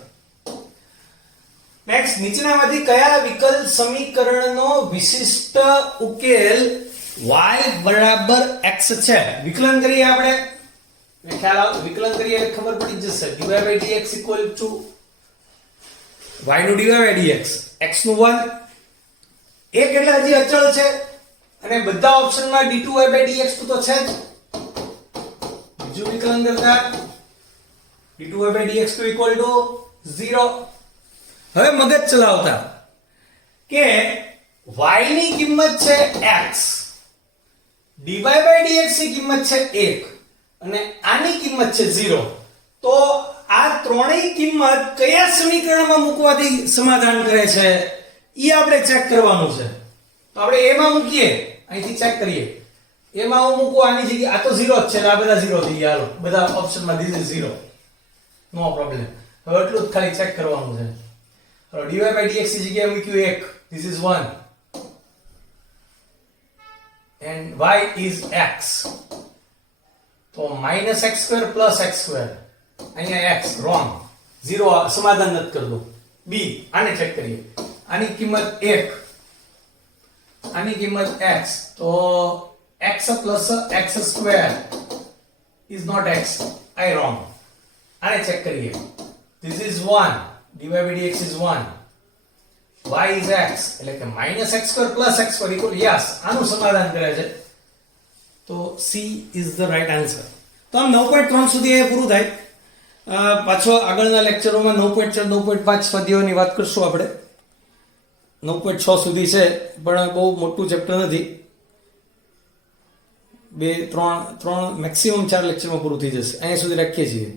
next નીચેનામાંથી કયા વિકલ સમીકરણનો વિશિષ્ટ ઉકેલ y બરાબર x છે વિકલન કરીએ આપણે ખ્યાલ આવે વિકલન કરીએ એટલે ખબર પડી જશે dy by dx equal to y નું dy by dx x નું 1 એક એટલે હજી અચળ છે અને બધા ઓપ્શનમાં d2y by dx તો છે જ બીજું વિકલન કરતા d2y by dx equal to 0 હવે મગજ ચલાવતા કે y ની કિંમત છે x dy by dx ની કિંમત છે 1 અને આની કિંમત છે 0 તો આ ત્રણેય કિંમત કયા સમીકરણમાં મૂકવાથી સમાધાન કરે છે ઈ આપણે ચેક કરવાનું છે તો આપણે a માં મૂકીએ અહીંથી ચેક કરીએ a માં હું મૂકું આની જગ્યાએ આ તો 0 જ છે એટલે આ બધા 0 થઈ ગયા હાલો બધા ઓપ્શનમાં ધીસ ઇઝ 0 નો પ્રોબ્લેમ હવે એટલું જ ખાલી ચેક કરવાનું છે dy by dx ની જગ્યાએ મૂક્યું 1 this is 1 and y is x તો -x² plus x² અહીંયા x wrong 0 સમાધાન નથી કરતો b આને ચેક કરીએ આની કિંમત 1 આની કિંમત x તો x plus x² is not x I wrong આને ચેક કરીએ this is 1 dy by dx is 1 y is x એટલે કે -x² plus x² equal yes આનું સમાધાન કરે છે તો c is the right answer તો આમ 9.3 સુધી એ પૂરું થાય પાછો આગળના લેક્ચરોમાં 9.4 9.5 સ્વાધ્યાયોની વાત કરશું આપણે 9.6 સુધી છે પણ બહુ મોટું ચેપ્ટર નથી 2 3 મેક્સિમમ 4 લેક્ચરમાં પૂરું થઈ જશે અહીંયા સુધી રાખીએ છીએ